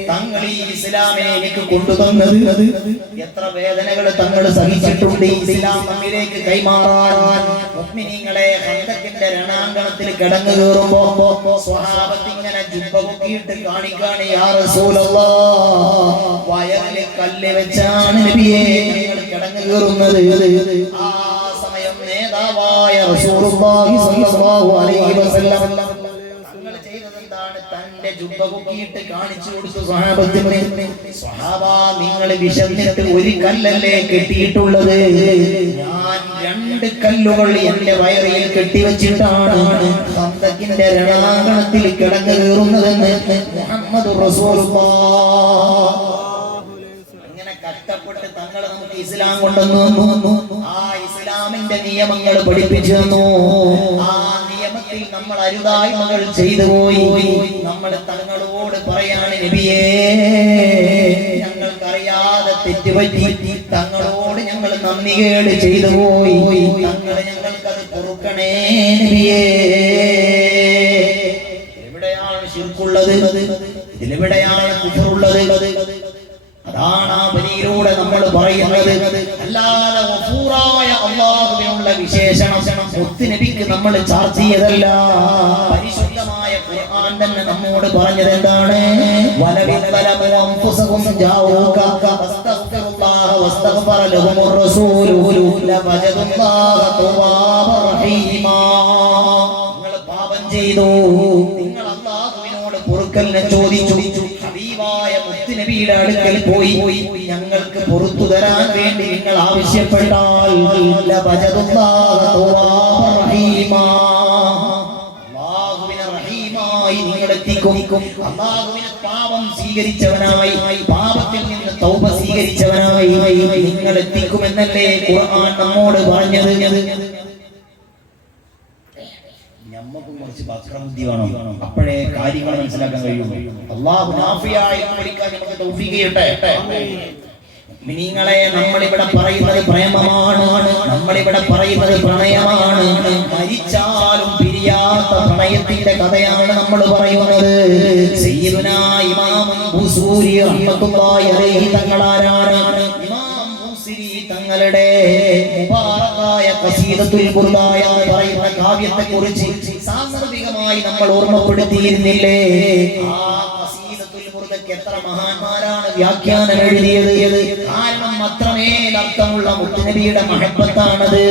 തങ്ങൾ ഈ ഇസ്ലാമിനെ എനിക്ക് കൊണ്ടുതന്നത്? എത്ര വേദനകൾ തങ്ങൾ സഹിച്ചിട്ടുണ്ട് ഇസ്ലാം നമ്മിലേക്ക് കൈമാറാൻ. മുഅ്മിനീങ്ങളെ, ഖന്തക്കിന്റെ രണാങ്കണത്തിൽ കിടന്നു കയറുമ്പോ സ്വഹാബത്ത് ഇങ്ങനെ ജുബ്ബ പൊക്കിയിട്ട് കാണിക്കാണ്, യാ റസൂലല്ലാഹ്, വയറിൽ കല്ല് വെച്ചാണ് നബിയെ ഞങ്ങൾ കിടന്നു കയറുന്നത്. ആ സമയം നേതാവായ റസൂലുള്ളാഹി സ്വല്ലല്ലാഹു അലൈഹി വസല്ലം തന്റെ ജുബ്ബ പൊക്കിയിട്ട് കാണിച്ചു കൊടുത്തു സ്വഹാബത്തിന്. സ്വഹാബ, നിങ്ങൾ വിശന്നിട്ട് ഒരു കല്ലല്ലേ കെട്ടിയിട്ടുള്ളത്? ഞാൻ 2 കല്ലുകൾ എന്റെ വയറിൽ കെട്ടിവെച്ചിട്ടാണ് ഖന്തക്കിന്റെ രണാങ്കണത്തിൽ കിടന്നു കയറുന്നതെന്ന് മുഹമ്മദ് റസൂലുള്ളാഹ്. കഷ്ടപ്പെട്ട് തങ്ങൾ നമുക്ക് ഇസ്ലാം കൊണ്ടുവന്നു. ആ ഇസ്ലാമിന്റെ നിയമങ്ങൾ പഠിപ്പിച്ചു തന്നു. ആ നിയമത്തിൽ നമ്മൾ അരുതായ്മകൾ ചെയ്തു പോയി. നമ്മൾ തങ്ങളോട് പറയാണ്, നബിയേ, ഞങ്ങൾക്കറിയാതെ തെറ്റുപറ്റി, തങ്ങളോട് ഞങ്ങൾ നന്ദികേട് ചെയ്തു പോയി. തങ്ങൾ ഞങ്ങൾക്കത് പൊറുക്കണേ നബിയേ. എവിടെയാണ് ശിർക്കുള്ളത്? ഇതിലെവിടെയാണ് കുഫറുള്ളത്? അതാണ് ആ ബലിയിലൂടെ നമ്മൾ പറയുന്നത്. അല്ലാതെ ഗഫൂറായ അല്ലാഹുവിനുള്ള വിശേഷണം മുത്തുനബിക്ക് നമ്മൾ ചാർത്തിയതല്ല. പരിശുദ്ധമായ ഖുർആൻ തന്നെ നമ്മോട് പറഞ്ഞത് എന്താണ്? വലവിദലമു അൻഫുസഹും ജാഊക വസ്തഗ്ഫിറുല്ലാഹ വസ്തഗ്ഫറ ലഹുമുർ റസൂലു ലവജദുല്ലാഹ തവ്വാബർ റഹീമാ. നിങ്ങൾ പാപം ചെയ്തു, നിങ്ങൾ അല്ലാഹുവിനോട് പൊറുക്കലിനെ ചോദിച്ചു. ഹബീബായ മുത്തുനബിയുടെ അടുക്കൽ പോയി ഞങ്ങൾക്ക് പൊറുത്തു തരാൻ വേണ്ടി നിങ്ങൾ ആവശ്യപ്പെട്ടാൽ അല്ലാഹുവിനെ റഹീമായി നിങ്ങൾ എത്തിക്കും. അല്ലാഹുവിനെ പാപം സ്വീകരിച്ചവനായി, പാപത്തിൽ നിന്ന് തൗബ സ്വീകരിച്ചവനായി നിങ്ങൾ എത്തിക്കുമെന്നല്ലേ ഖുർആൻ നമ്മോട് പറഞ്ഞത്. നമ്മക്കും കുറച്ച് വക്രബുദ്ധി വേണം, അപ്പോഴേ കാര്യങ്ങൾ മനസ്സിലാക്കാൻ കഴിയുള്ളൂ. അല്ലാഹു നാഫിയായി പഠിക്കാൻ നമുക്ക് തൗഫീഖ് ചെയ്യട്ടെ. മുഅ്മിനീങ്ങളെ, നമ്മളിവിടെ പറയുന്നത് പ്രേമമാണ്, നമ്മളിവിടെ പറയുന്നത് പ്രണയമാണ്. മരിച്ചാലും പിരിയാത്ത പ്രണയത്തിന്റെ കഥയാണ് നമ്മൾ പറയുന്നത്. സയ്യിദുനാ ഇമാം ബുസൂരി റഹ്മത്തുള്ളാഹി അലൈഹി തങ്ങളാരാണ്? തങ്ങളുടെ മുബാറക്കായ ഖസീദത്തുൽ ബുർദ എന്ന് പറയുന്ന കാവ്യത്തെക്കുറിച്ച് സാന്ദർഭികമായി നമ്മൾ ഓർമ്മപ്പെടുത്തിയിരുന്നില്ലേ? ആ ഖസീദത്തുൽ ബുർദക്ക് എത്ര മഹാന്മാരാണ് വ്യാഖ്യാനം എഴുതിയത്. കാരണം അത്രമേൽ അർത്ഥമുള്ള മുത്തുനബിയുടെ മഹബത്താണത്.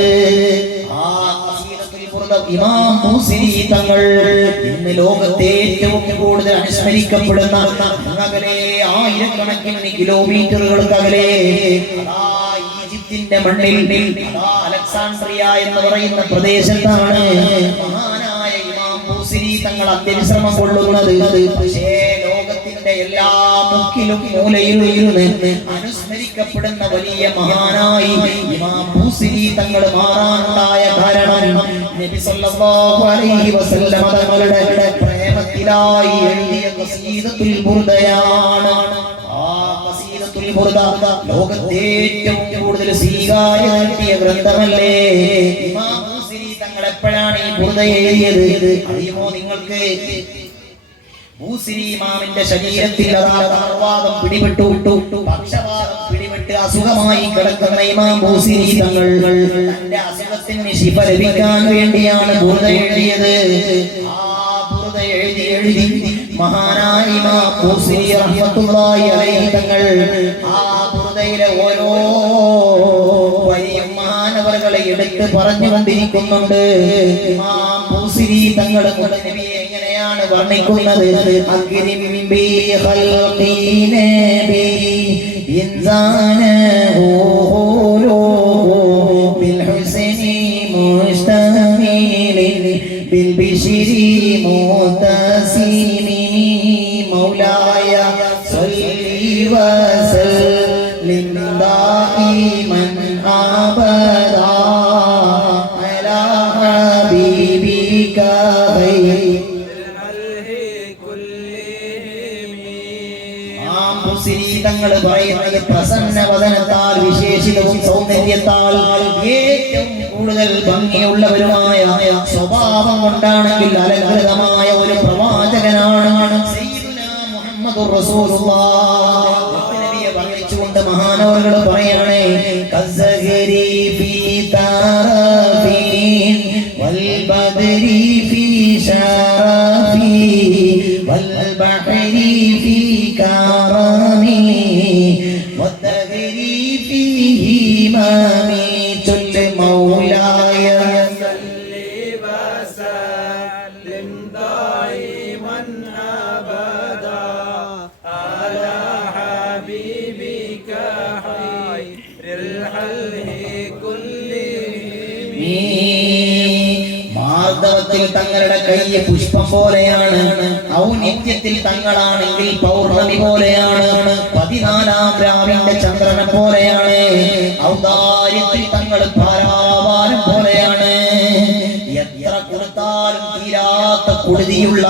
ആ ഖസീദത്തുൽ ബുർദ ഇമാം ബൂസിരി തങ്ങൾ ഇന്ന് ലോകത്തെ ഏറ്റവും കൂടുതൽ അനുസ്മരിക്കപ്പെടുന്ന അകലെ ആയിരക്കണക്കിന് കിലോമീറ്ററുകൾക്കകലെ ഈജിപ്തിന്റെ മണ്ണിൽ അലക്സാണ്ട്രിയ എന്ന് പറയുന്ന പ്രദേശത്താണ് മഹാനായ ഇമാം ബൂസിരി തങ്ങൾ അന്ത്യവിശ്രമം കൊള്ളുന്നത്. പക്ഷേ ലോകത്തിന്റെ എല്ലാ മുക്കിലും മൂലയിലും ഇരുന്ന് അനുസ്മരിക്കപ്പെടുന്ന വലിയ മഹാനായി ഇമാം ബൂസിരി തങ്ങൾ മാറാനുണ്ടായ കാരണം നബി സല്ലല്ലാഹു അലൈഹി വസല്ലം തങ്ങളുടെ പ്രേമത്തിലായി എഴുതിയ ഖസീദത്തുൽ ബുർദയാണ്. ലോകത്തെ ഏറ്റവും കൂടുതൽ സ്വീകാര്യത കിട്ടിയ ഗ്രന്ഥമല്ലേ? ഇമാം ബൂസിരി തങ്ങൾ എപ്പോഴാണ് ഈ ബുർദ എഴുതിയത് അറിയുമോ നിങ്ങൾക്ക്? ബൂസിരി ഇമാമിന്റെ ശരീരത്തിൽ തളർവാദം പിടിപെട്ടു, പക്ഷവാതം പിടിപെട്ട് അസുഖമായി കിടക്കുന്ന ഇമാം ബൂസിരി തങ്ങൾ തന്റെ അസുഖത്തിന് ശിഫ ലഭിക്കാൻ വേണ്ടിയാണ് ബുർദ എഴുതിയത്. ആ ബുർദ എഴുതി മഹാനായ ഇമാം ബൂസിരി റഹ്മത്തുള്ളാഹി അലൈഹി തങ്ങൾ ആ ബുർദയിലെ ഓരോ വരിയും മഹാനവറുകളെ എടുത്ത് പറഞ്ഞുകൊണ്ടിരിക്കുന്നുണ്ട്. ഇമാം ബൂസിരി തങ്ങൾ മുത്തുനബിയെ എങ്ങനെയാണ് വർണ്ണിക്കുന്നത്? അക്രിം ബി ഖൽഖി നബി ഇൻസാനഹു ബിൽ ഹുസ്നി മുസ്തമിലിൻ ബിൽ ബിശ്രി മുതസിമി മൗലായ സ്വല്ലി വസല്ലിം ദായിമൻ അബദാ അലാ ഹബീബിക ഖൈറിൽ തങ്ങൾ പറയുന്നത് പ്രസന്ന വദനത്താൽ വിശേഷിതവും സൗന്ദര്യത്താൽ ഏറ്റവും കൂടുതൽ ഭംഗിയുള്ളവരുമായ സ്വഭാവം കൊണ്ടാണെങ്കിൽ അലങ്കൃതമായ ഒരു പ്രവാചകനാണ് സയ്യിദുനാ മുഹമ്മദുർ റസൂലുള്ളാഹ്. നബിയെ വർണ്ണിച്ചുകൊണ്ട് മഹാനവറുകൾ പറയാണ് കസ്സഗരി ഫീ താറഫീൻ വൽ ബദരി ഫീ ശറഫി വൽ ബഹരി ഫീ കാറമി വദ്ദഹരി ഫീ ഇമാമി ചൊല്ല് മൗലായ സല്ലി വസല്ലിം ദായിമൻ അബദ മാർദ്ദവത്തിൽ തങ്ങളുടെ കൈ പുഷ്പം പോലെയാണ്, ഔന്നിത്യത്തിൽ തങ്ങളാണെങ്കിൽ പൗർണമി പോലെയാണ്, 14-ാം രാവിന്റെ ചന്ദ്രനെ പോലെയാണ്, ഔദാര്യത്തിൽ തങ്ങൾ പാരാവാരം പോലെയാണ്. എത്ര കൊടുത്താലും തീരാത്ത കൊടുതിയുള്ള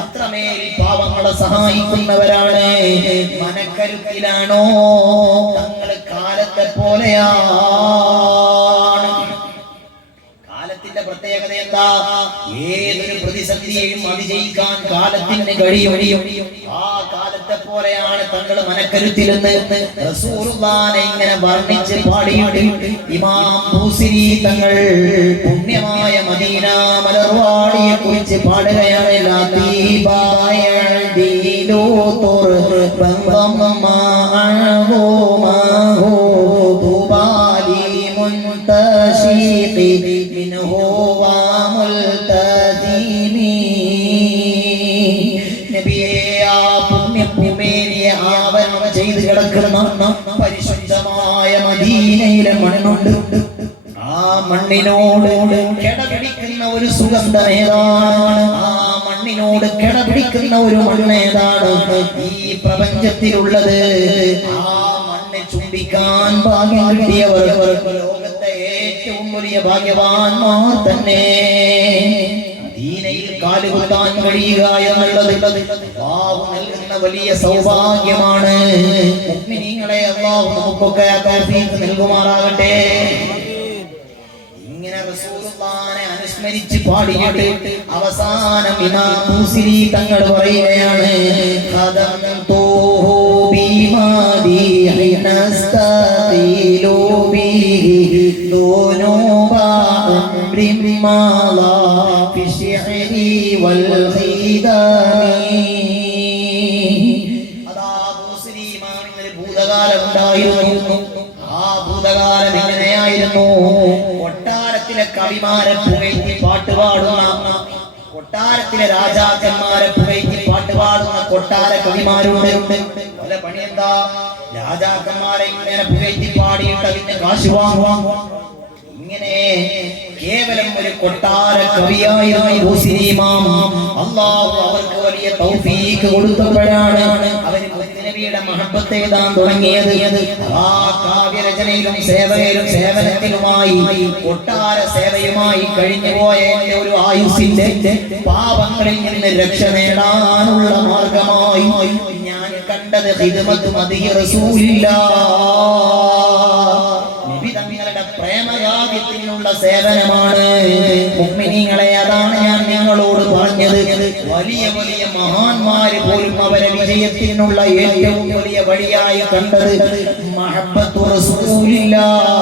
അത്രമേൽ പാവങ്ങളെ സഹായിക്കുന്നവരാണ്. മനക്കരുത്തിലാണോ തങ്ങൾ കാലത്തെ പോലെയാണ്. കാലത്തിന്റെ പ്രത്യേകത എന്താ? ഏതൊരു പ്രതിസന്ധിയെയും അതിജയിക്കാൻ കാലത്തിന് കഴിയും. ആ കാലത്തെ പോലെയാണ് തങ്ങൾ മനക്കരുത്തിലെന്ന് റസൂലുള്ളാഹിനെ ഇങ്ങനെ വർണ്ണിച്ച് പാടിയിട്ട് ഇമാം ബൂസിരി തങ്ങൾ പുണ്യമായ മദീന മലർവാടിയെ കുറിച്ച് പാടുകയാണ്. ചെയ്ത് കിടക്കുന്ന പരിശുദ്ധമായ മദീനയിലെ മണ്ണുണ്ട്. ആ മണ്ണിനോട് കിടപിടിക്കുന്ന ഒരു സുഗന്ധമേതാണ്? ആ മണ്ണിനോട് കിടപിടിക്കുന്ന ഒരു മണ്ണേതാണ് ഈ പ്രപഞ്ചത്തിലുള്ളത്? ആ മണ്ണ് ചുംബിക്കാൻ ഭാഗ്യം കിട്ടിയവർ ലോകത്തെ ഏറ്റവും വലിയ ഭാഗ്യവാന്മാർ തന്നെ. മദീനയിൽ കാലുകുത്താൻ കഴിയുക എന്നുള്ളത് അല്ലാഹു നൽകുന്ന വലിയ സൗഭാഗ്യമാണ്. മുഅ്മിനീങ്ങളെ അല്ലാഹു നമുക്കൊക്കെ തൗഫീഖ് നൽകുമാറാകട്ടെ. ഇങ്ങനെ റസൂലുള്ളാഹിനെ അനുസ്മരിച്ച് പാടിയിട്ട് അവസാനം ഇമാം ബൂസിരി തങ്ങൾ പറയുകയാണ്, ഖദംതുഹു ബിമാദിഹി നസ്തഖീലു ബിഹി ദുനൂബാ അംരിൻ മാലാ ഫി ശിഅരി വൽ ഖിദാമി. അതാ ബൂസിരി ഇമാമിന് ഭൂതകാലം ഉണ്ടായിരുന്നു. ആ ഭൂതകാലം എങ്ങനെയായിരുന്നു? കൊട്ടാരത്തിലെ കവിമാരെ പുകഴ്ത്തി പാട്ടുപാടുന്ന, കൊട്ടാരത്തിലെ രാജാക്കന്മാരെ പുകഴ്ത്തി പാട്ടുപാടുന്ന കൊട്ടാര കവിമാരുണ്ട്. പല പണി എന്താ? രാജാക്കന്മാരെ ഇങ്ങനെ പുകഴ്ത്തി പാടിയിട്ട് അതിന് കാശ് വാങ്ങുവാൻ. ഇങ്ങനെ കേവലം ഒരു കൊട്ടാര കവിയായിരുന്നു ബൂസിരി ഇമാം. അല്ലാഹു അവർക്ക് വലിയ തൗഫീഖ് കൊടുത്തപ്പോഴാണ് അവർ നബിയുടെ മഹബത്ത് എഴുതാൻ തുടങ്ങിയത്. ആ കാവ്യരചനയിലും സേവനത്തിലുമായി കൊട്ടാര സേവയുമായി കഴിഞ്ഞുപോയ ഒരു ആയുസിന്റെ പാപങ്ങളിൽ നിന്ന് രക്ഷ നേടാനുള്ള മാർഗമായി ഞാൻ കണ്ടത് ഖിദ്മത്ത് മദിഹി റസൂലില്ലാഹ്. നബി തങ്ങളുടെ പ്രേമകാവ്യത്തിനുള്ള സേവനമാണ്. മുഅ്മിനീങ്ങളെ, അതാണ് ഞാൻ നിങ്ങളോട് പറഞ്ഞത്. വലിയ വലിയ മഹാന്മാര് പോലും അവരെ വിജയത്തിനുള്ള ഏറ്റവും വലിയ വഴിയായി കണ്ടത് മഹബ്ബത്തു റസൂലില്ലാഹ്.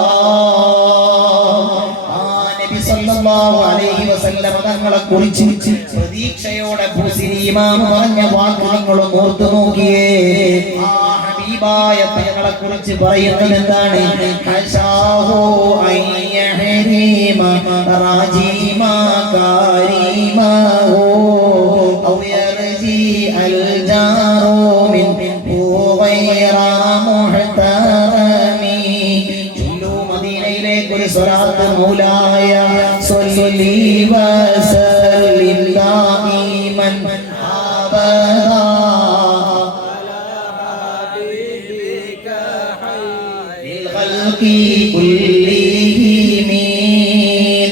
ആ നബി സല്ലല്ലാഹു അലൈഹി വസല്ലം തങ്ങളെ കുറിച്ച് പ്രതീക്ഷയോടെ ബൂസിരി ഇമാം പറഞ്ഞ വാക്ക് നിങ്ങൾ ഓർത്തു നോക്കിയേ. ആ ഹബീബായ തങ്ങളെ കുറിച്ച് പറയുന്നത് എന്താണ്? ഹശാഹു അയ്യഹരീമ റാജീമ കാരീമഹു ഔ യർജി അൽ ജാറു മിൻ ഗൈറ മുഹ്തറമി. ചൊല്ലൂ മദീനയിലേക്ക് ഒരു സ്വലാത്ത്. മൗലായ സ്വല്ലി വസല്ലിം ദായിമൻ അബദാ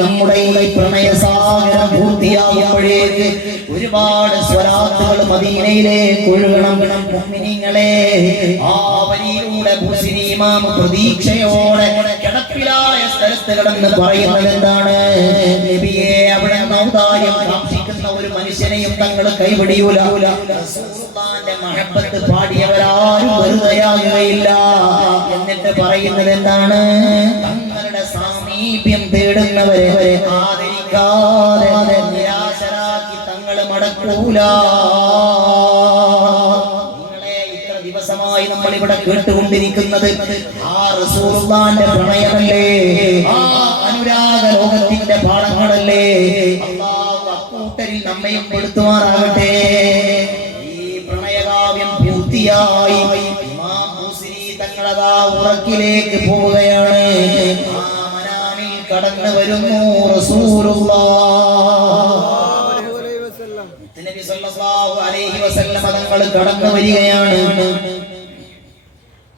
നമ്മുടെ ഈ പ്രണയസാഗരം പൂർത്തിയാകുമ്പോഴേക്ക് ഒരുപാട് സ്വലാത്തുകൾ മദീനയിലേക്ക് ഒഴുകണം. മുഅ്മിനീങ്ങളെ, ആ വരിയിലൂടെ ബൂസിരി ഇമാം പ്രതീക്ഷയോടെ കിടപ്പിലായ സ്ഥലത്ത് കിടന്ന് പറയുന്നത് എന്താണ്? നബിയെ, അവിടെ ഔദാര്യം കാക്ഷിക്കുന്ന ഒരു മനുഷ്യനെയും തങ്ങൾ കൈപിടിയൂല. റസൂലുള്ളാഹിന്റെ മഹബത്ത് പാടിയവരാരും വെറുതെയാകുകയില്ല. എന്നിട്ട് പറയുന്നത് എന്താണ്? തങ്ങളുടെ സാമീപ്യം തേടുന്നവരെ ആദരിക്കാതെ നിരാശരാക്കി തങ്ങൾ മടക്കൂല. ഇത്ര ദിവസമായി നമ്മൾ ഇവിടെ കേട്ടുകൊണ്ടിരിക്കുന്നത് ആ റസൂലുള്ളാഹിന്റെ പ്രണയമല്ലേ? ആ അനുരാഗ ലോകത്തിന്റെ പാഠങ്ങളല്ലേ? അല്ലാഹു അക്കൂട്ടരിൽ നമ്മയും പെടുത്തുമാറാകട്ടെ. ഈ പ്രണയകാവ്യം പൂർത്തിയായി ഇമാം ബൂസിരി തങ്ങൾ തങ്ങളതാ ഉറക്കിലേക്ക് പോവുകയാണ്. ആ മനാമിൽ കടന്നു വരുന്നു നബി സല്ലല്ലാഹു അലൈഹി വസല്ലം തങ്ങൾ കടന്നു വരികയാണ്.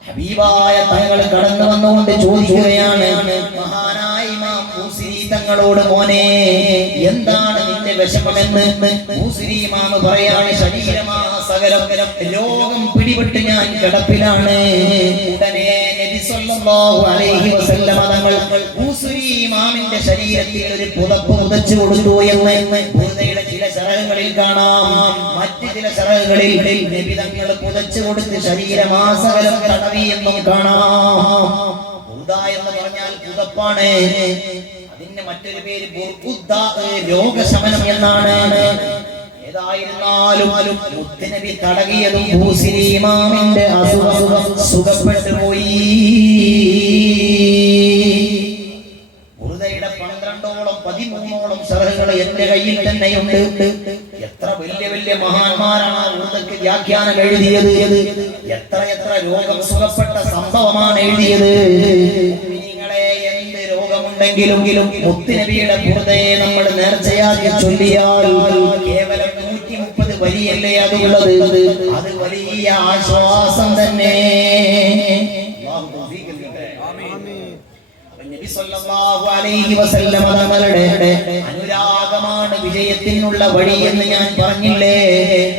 ഹബീബായ തങ്ങൾ കടന്നു വന്നുകൊണ്ട് ചോദിക്കുകയാണ് മഹാനായ ഇമാം ബൂസിരി തങ്ങളോട്, മോനെ എന്താണ് നിന്റെ വിഷമമെന്ന്? ബൂസിരി ഇമാം പറയാണ്, ശരീരമാസകലം രോഗം പിടിപെട്ട് ഞാൻ കിടപ്പിലാണ്. ഉടനെ നബി സല്ലല്ലാഹു അലൈഹി വസല്ലം തങ്ങൾ ബൂസിരി ഇമാമിന്റെ ശരീരത്തിൽ ഒരു പുതപ്പ് പുതച്ചു കൊടുത്തു എന്ന് ബുർദയുടെ ചില ശറഹുകളിൽ കാണാം. മറ്റു ചില ശറഹുകളിൽ നബി തങ്ങൾ പുതച്ചു കൊടുത്ത് ശരീരമാസകലം തടവി എന്നും കാണാം. ബുർദ എന്ന് പറഞ്ഞാൽ പുതപ്പാണ്. അതിന്റെ മറ്റൊരു പേര് ബുർദ, രോഗശമനം എന്നാണ്. ഏതായിരുന്നാലും മുത്തുനബി തടകിയതും ബൂസിരി ഇമാമിന്റെ അസുഖം സുഖപ്പെട്ടു പോയി. ബുർദയുടെ 12ഓളം 13ഓളം ശറഹുകൾ എന്റെ കയ്യിൽ തന്നെയുണ്ട്. എത്ര വലിയ വലിയ മഹാന്മാരാണ് ബുർദയ്ക്ക് വ്യാഖ്യാനം എഴുതിയത്. എത്ര രോഗം സുഖപ്പെട്ട സംഭവമാണ് എഴുതിയത്. നിങ്ങളെ എന്ത് രോഗമുണ്ടെങ്കിലും മുത്തുനബിയുടെ ബുർദയെ നമ്മൾ നേർച്ചയാക്കി ചൊല്ലിയാൽ കേവലം 130 വരിയല്ലേ അതുള്ളത്. അത് വലിയ ആശ്വാസം തന്നെ. നബി സല്ലല്ലാഹു അലൈഹി വസല്ലം തങ്ങളുടെ അനുരാഗമാണ് വിജയത്തിനുള്ള വഴി എന്ന് ഞാൻ പറഞ്ഞില്ലേ.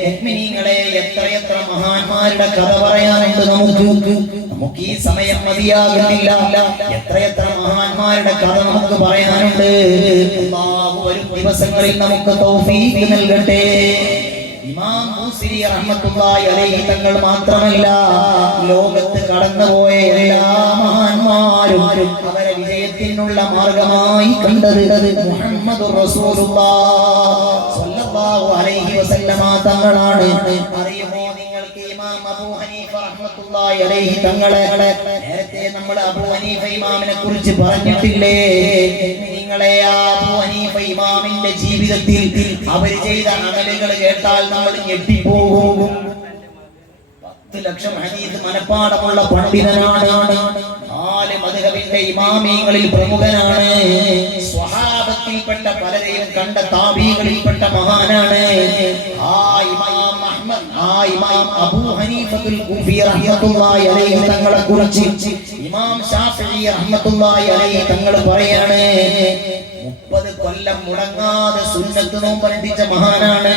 മുഅ്മിനീങ്ങളെ, എത്ര മഹാന്മാരുടെ കഥ പറയാനുണ്ട് നമുക്ക് ഈ സമയം മതിയാകുന്നില്ല. എത്ര മഹാന്മാരുടെ കഥ നമുക്ക് പറയാനുണ്ട്. അല്ലാഹു വരും ദിവസങ്ങളിൽ നമുക്ക് തൗഫീഖ് നൽകട്ടെ. ഇമാം ബൂസിരി റഹ്മത്തുള്ളാഹി അലൈഹി തങ്ങൾ മാത്രമല്ല, ലോകത്ത് കടന്നുപോയ എല്ലാ മഹാന്മാരും അവരെ വിജയത്തിനുള്ള മാർഗമായി കണ്ടത് മുഹമ്മദുർ റസൂലുള്ളാഹി സ്വല്ലല്ലാഹു അലൈഹി വസല്ലമ തങ്ങളാണ്. അറിയുമോ നിങ്ങൾക്ക് ഇമാം അബൂ ഹനീഫ റഹ്മത്തുള്ളാഹി അലൈഹി തങ്ങളെ നേരത്തെ നമ്മൾ അബൂ ഹനീഫ ഇമാമിനെ കുറിച്ച് പറഞ്ഞിട്ടില്ലേ? നിങ്ങളെ അബൂ ഹനീഫ ഇമാമിന്റെ ജീവിതത്തിൽ അവർ ചെയ്ത അമലുകൾ കേട്ടാൽ നമ്മൾ ഞെട്ടിപ്പോകും. 10 ലക്ഷം ഹദീസ് മനപ്പാടമുള്ള പണ്ഡിതനാണ്. 4 മദ്ഹബിന്റെ ഇമാമിങ്ങളിൽ പ്രമുഖനാണ്. സ്വഹാബത്തിൽപ്പെട്ട പലരെയും കണ്ട താബീകളിൽപ്പെട്ട മഹാനാണ്. ഇമാം അബൂ ഹനീഫത്തുൽ കൂഫി റഹ്മത്തുള്ളാഹി അലൈഹി തങ്ങളെ കുറിച്ച് ഇമാം ശാഫിഈ റഹ്മത്തുള്ളാഹി അലൈഹി തങ്ങൾ പറയാണ്, 30 കൊല്ലം മുടങ്ങാതെ സുന്നത്ത് നോമ്പ് അനുഷ്ഠിച്ച മഹാനാണ്.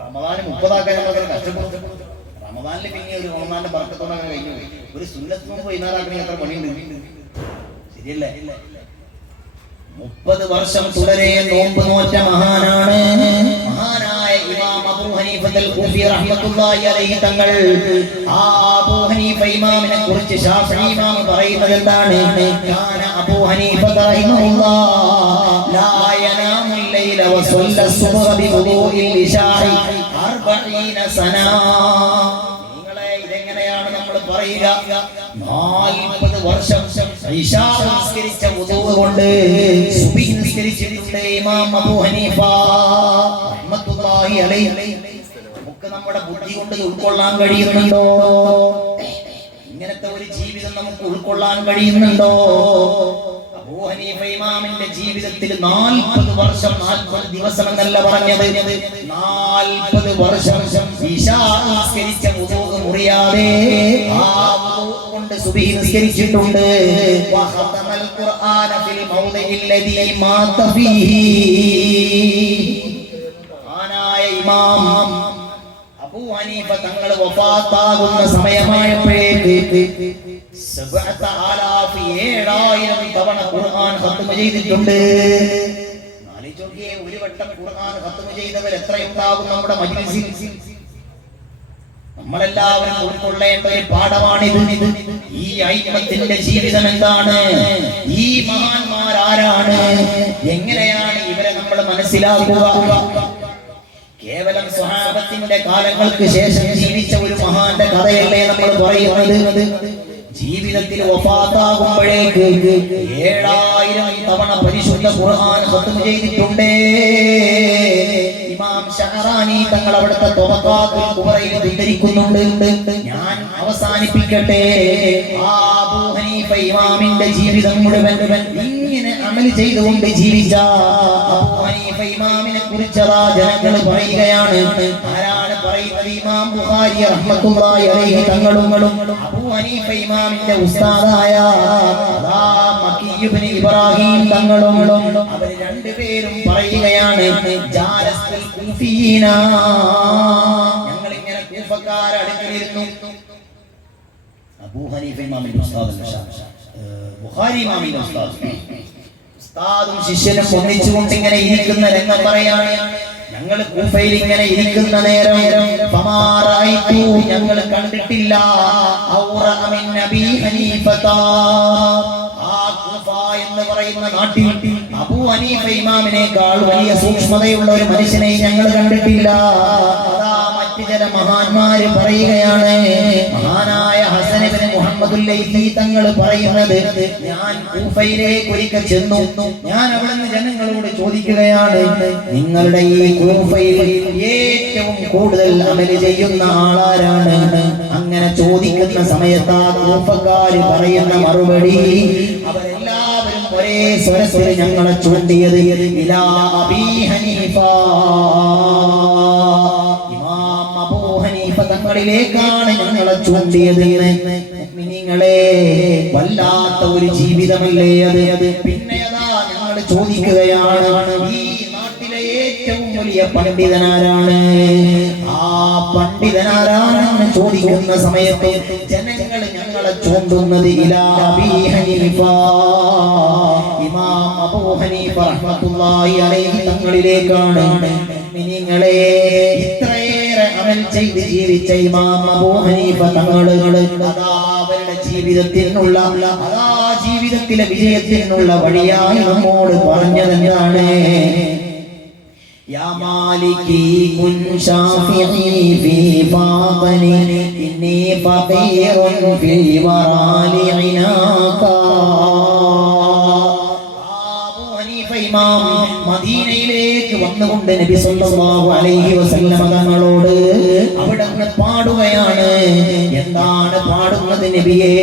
റമദാൻ 30 ആക്കാൻ നമ്മൾ കഷ്ടപ്പെട്ടു. റമദാനിൽ പിന്നെ ഒരു റമദാന്റെ ബർക്കത്തോടെ അങ്ങനെ കഴിഞ്ഞു പോയി. ഒരു സുന്നത്ത് നോമ്പ് വൈകുന്നേരമാക്കണമെങ്കിൽ എത്ര പണിയുണ്ട്? ശരിയല്ലേ? 30 വർഷം തുടരെ നോമ്പ് നോറ്റ മഹാനാണ് മഹാനായ ഇമാം അബൂ ഹനീഫത്തുൽ കൂഫി റഹ്മത്തുള്ളാഹി അലൈഹി തങ്ങൾ. ആ അബൂ ഹനീഫ ഇമാമിനെ കുറിച്ച് ശാഫിഈ ഇമാം പറയുന്നത് എന്താണ്? കാന അബൂ ഹനീഫ റഹിമഹുല്ലാഹ് ലാ യനാമുൽ ലൈല വസല്ല സുബ്ഹ ബിവുദൂഇൽ ഇശാഇ 40 സന. നിങ്ങളെ ഇതെങ്ങനെയാണ് നമ്മൾ പറയുക? 40 വർഷം ഇശാ നിസ്കരിച്ച വുദൂ കൊണ്ട് സുബ്ഹി നിസ്കരിച്ചിട്ടുണ്ട് ഇമാം അബൂ ഹനീഫ റഹ്മത്തുള്ളാഹി അലൈഹി. നമുക്ക് നമ്മുടെ ബുദ്ധി കൊണ്ട് ഉൾക്കൊള്ളാൻ കഴിയുന്നുണ്ടോ? ഇങ്ങനത്തെ ഒരു ജീവിതം നമുക്ക് ഉൾക്കൊള്ളാൻ കഴിയുന്നുണ്ടോ? അബൂ ഹനീഫ ഇമാമിന്റെ ജീവിതത്തിൽ 40 വർഷം 40 ദിവസം എന്നല്ല പറഞ്ഞത്, 40 വർഷം ഇശാ നിസ്കരിച്ച വുദൂ മുറിയാതെ ആ വുദൂ കൊണ്ട് സുബ്ഹി നിസ്കരിച്ചിട്ടുണ്ട്. വഖതമൽ ഖുർആന ഫിൽ മൗദിഇൽ ലദീ മാത ഫീഹി. ആനായ ഇമാം അബൂ ഹനീഫ തങ്ങൾ വഫാത്താകുന്ന സമയമായപ്പോഴേക്ക് 7000 തവണ ഖുർആൻ ഖത്മ ചെയ്തിട്ടുണ്ട്. ഒരു വട്ടം ഖുർആൻ ഖത്മ ചെയ്തവർ എത്രയുണ്ടാകും നമ്മുടെ മജ്ലിസിൽ? നമ്മളെല്ലാവരും ഉൾക്കൊള്ളേണ്ട ഒരു പാഠമാണിത്. ഈ ഐമത്തിന്റെ ജീവിതം എന്താണ്? ഈ മഹാന്മാർ ആരാണ്? എങ്ങനെയാണ് ഇവരെ നമ്മൾ മനസ്സിലാക്കുക? കേവലം സ്വഹാബത്തിന്റെ കാലങ്ങൾക്ക് ശേഷം ജീവിച്ച ഒരു മഹാന്റെ കഥയല്ലേ നമ്മൾ പറയുന്നത്? ജീവിതത്തിൽ വഫാത്താകുമ്പോഴേക്ക് 7000 തവണ പരിശുദ്ധ ഖുർആൻ ഖത്മ ചെയ്തിട്ടുണ്ട്. ഇമാം ഷഅറാനി തങ്ങൾ അവിടുത്തെ ത്വബഖാത്തുൽ കുബറയിൽ ഉദ്ധരിക്കുന്നുണ്ട്. ഞാൻ അവസാനിപ്പിക്കട്ടെ. അബൂ ഹനീഫ ഇമാമിന്റെ ജീവിതം മുഴുവൻ ഇങ്ങനെ അമൽ ചെയ്തുകൊണ്ട് ജീവിച്ച അബൂ ഹനീഫ ഇമാമിനെ കുറിച്ച് ജനങ്ങൾ പറയുകയാണ്. ആരാണ് പറയുന്നത്? ഇമാം ബുഖാരി റഹ്മത്തുള്ളാഹി അലൈഹി തങ്ങളും അബൂ ഹനീഫ ഇമാമിന്റെ ഉസ്താദായ മക്കി ഇബ്നു ഇബ്രാഹിം തങ്ങളും അവർ രണ്ടുപേരും പറയുകയാണ്, ജാലസ്തുൽ കൂഫീന, ഞങ്ങൾ ഇങ്ങനെ കൂഫക്കാരെ അടുക്കലിരുന്നു. അബൂ ഹനീഫ ഇമാമിന്റെ ഉസ്താദ് ബുഖാരി ഇമാമിന്റെ ഉസ്താദും ശിഷ്യനും ഒന്നിച്ചുകൊണ്ട് ഇങ്ങനെ ഇരിക്കുന്ന രംഗം പറയാണ്. ഞങ്ങൾ കൂഫയിൽ ഇങ്ങനെ ഇരിക്കുന്ന നേരം ഞങ്ങൾ കണ്ടിട്ടില്ല അബീ ഹനീഫത, ആ കൂഫ എന്ന് പറയുന്ന നാട്ടിൽ അബൂ ഹനീഫ ഇമാമിനേക്കാൾ വലിയ സൂക്ഷ്മതയുള്ള ഒരു മനുഷ്യനെ ഞങ്ങൾ കണ്ടിട്ടില്ല. അതാ മറ്റു ചില മഹാന്മാര് പറയുകയാണ്. മഹാനായ ഹസൻ ഇബ്നു മുഹമ്മദുൽ ലൈസി തങ്ങൾ പറയുന്നത്, ഞാൻ കൂഫയിലേക്ക് ഒരിക്കൽ ചെന്നു. ഞാൻ അവിടുന്ന് ജനങ്ങളോട് ചോദിക്കുകയാണ്, നിങ്ങളുടെ ഈ കൂഫയിൽ ഏറ്റവും കൂടുതൽ അമൽ ചെയ്യുന്ന ആളാരാണ്? അങ്ങനെ ചോദിക്കുന്ന സമയത്ത് ആ കൂഫക്കാര് പറയുന്ന മറുപടി, അവരെല്ലാവരും ഒരേ സ്വരത്തിൽ ഞങ്ങളെ ചൂണ്ടിയത് ഇലാ അബീ ഹനീഫ, ഇമാം അബൂ ഹനീഫ തങ്ങളിലേക്കാണ് ഞങ്ങളെ ചൂണ്ടിയത്. നിങ്ങളെ വല്ലാത്ത ഒരു ജീവിതമല്ലേ അത്. പിന്നെ അതാ ഞങ്ങൾ ചോദിക്കുകയാണ്, ഈ നാട്ടിലെ ഏറ്റവും വലിയ പണ്ഡിതനാരാണ്? ആ പണ്ഡിതനാരാണെന്ന് ചോദിക്കുന്ന സമയത്ത് ജനങ്ങൾ ഞങ്ങളെ ചൂണ്ടുന്നത് ഇലാ അബീ ഹനീഫ, ഇമാം അബൂ ഹനീഫ റഹ്മത്തുള്ളാഹി അലൈഹി തങ്ങളിലേക്കാണ്. നിങ്ങളെ ഇത്രയേറെ അമൽ ചെയ്ത് ജീവിച്ച ഇമാം അബൂ ഹനീഫ തങ്ങളുകള് അവരുടെ ജീവിതത്തിനുള്ള ജീവിതത്തിലെ വിജയത്തിനുള്ള വഴിയായി നമ്മോട് പറഞ്ഞതെന്താണ്? യാ മാലികി കുൻ ഷാഫിഈ ഫീ ഫാതനി ഇന്നി ഫഖീറുൻ ഫീ വറാലി ഇനാകാ. അബൂ ഹനീഫ ഇമാം മദീനയിലേക്ക് വന്നുകൊണ്ട് നബി സല്ലല്ലാഹു അലൈഹി വസല്ലം തങ്ങളോട് അവിടുന്ന് പാടുകയാണ്. എന്താണ് പാടുന്നത് നബിയേ?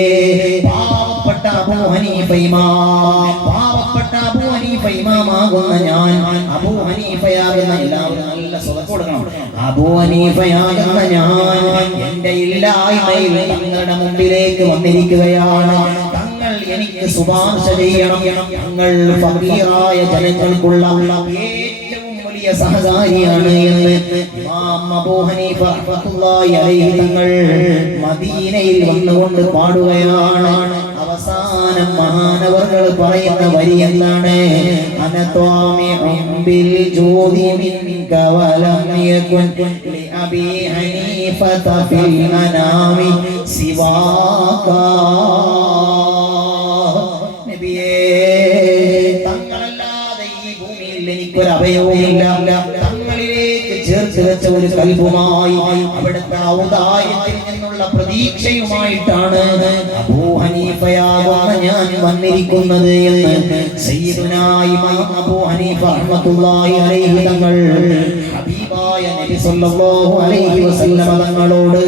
പാവപ്പെട്ട അബൂ ഹനീഫ ഇമാം, പാവപ്പെട്ട അബൂ ഹനീഫ ഇമാമാകുന്ന ഞാൻ, അബൂ ഹനീഫയാകുന്ന എല്ലാവരും നല്ല സ്വതക്ക കൊടുക്കണം. അബൂ ഹനീഫയാകുന്ന ഞാൻ എന്റെ ഇല്ലായ്മയിൽ തങ്ങളുടെ മുമ്പിലേക്ക് വന്നിരിക്കുകയാണ്. തങ്ങൾ എനിക്ക് ശുപാർശ ചെയ്യണം. ഞങ്ങൾ ഫഖീറായ ജനങ്ങൾക്കുള്ള ഏറ്റവും വലിയ സഹകാരിയാണ് എന്ന് ഇമാം അബൂ ഹനീഫ റഹ്മത്തുള്ളാഹി അലൈഹി തങ്ങൾ മദീനയിൽ വന്നുകൊണ്ട് പാടുകയാണ്. അവസാനം മഹാനവർകൾ പറയുന്ന വരി എന്താണ്? അനത്വാമിഉം ബിൽ ജൂദി മിൻക വലം യകുൻ ലി അബീ ഹനീഫത ഫിൽ അനാമി സിവാകാ. നബിയേ, തങ്ങളല്ലാതെ ഈ ഭൂമിയിൽ എനിക്കൊരു അഭയവുമില്ല. തങ്ങളിലേക്ക് ചേർത്ത് വെച്ച ഒരു കൽബുമായി അവിടുത്തെ ഔദാര്യത്തിൽ നിന്നുള്ള പ്രതീക്ഷയുമായിട്ടാണ് അബൂ ഹനീഫയാകുന്ന ഞാൻ വന്നിരിക്കുന്നത് എന്ന് സയ്യിദുനാ ഇമാം അബൂ ഹനീഫ റഹ്മത്തുള്ളാഹി അലൈഹി തങ്ങൾ ഹബീബായ നബി സല്ലല്ലാഹു അലൈഹി വസല്ലം തങ്ങളോട്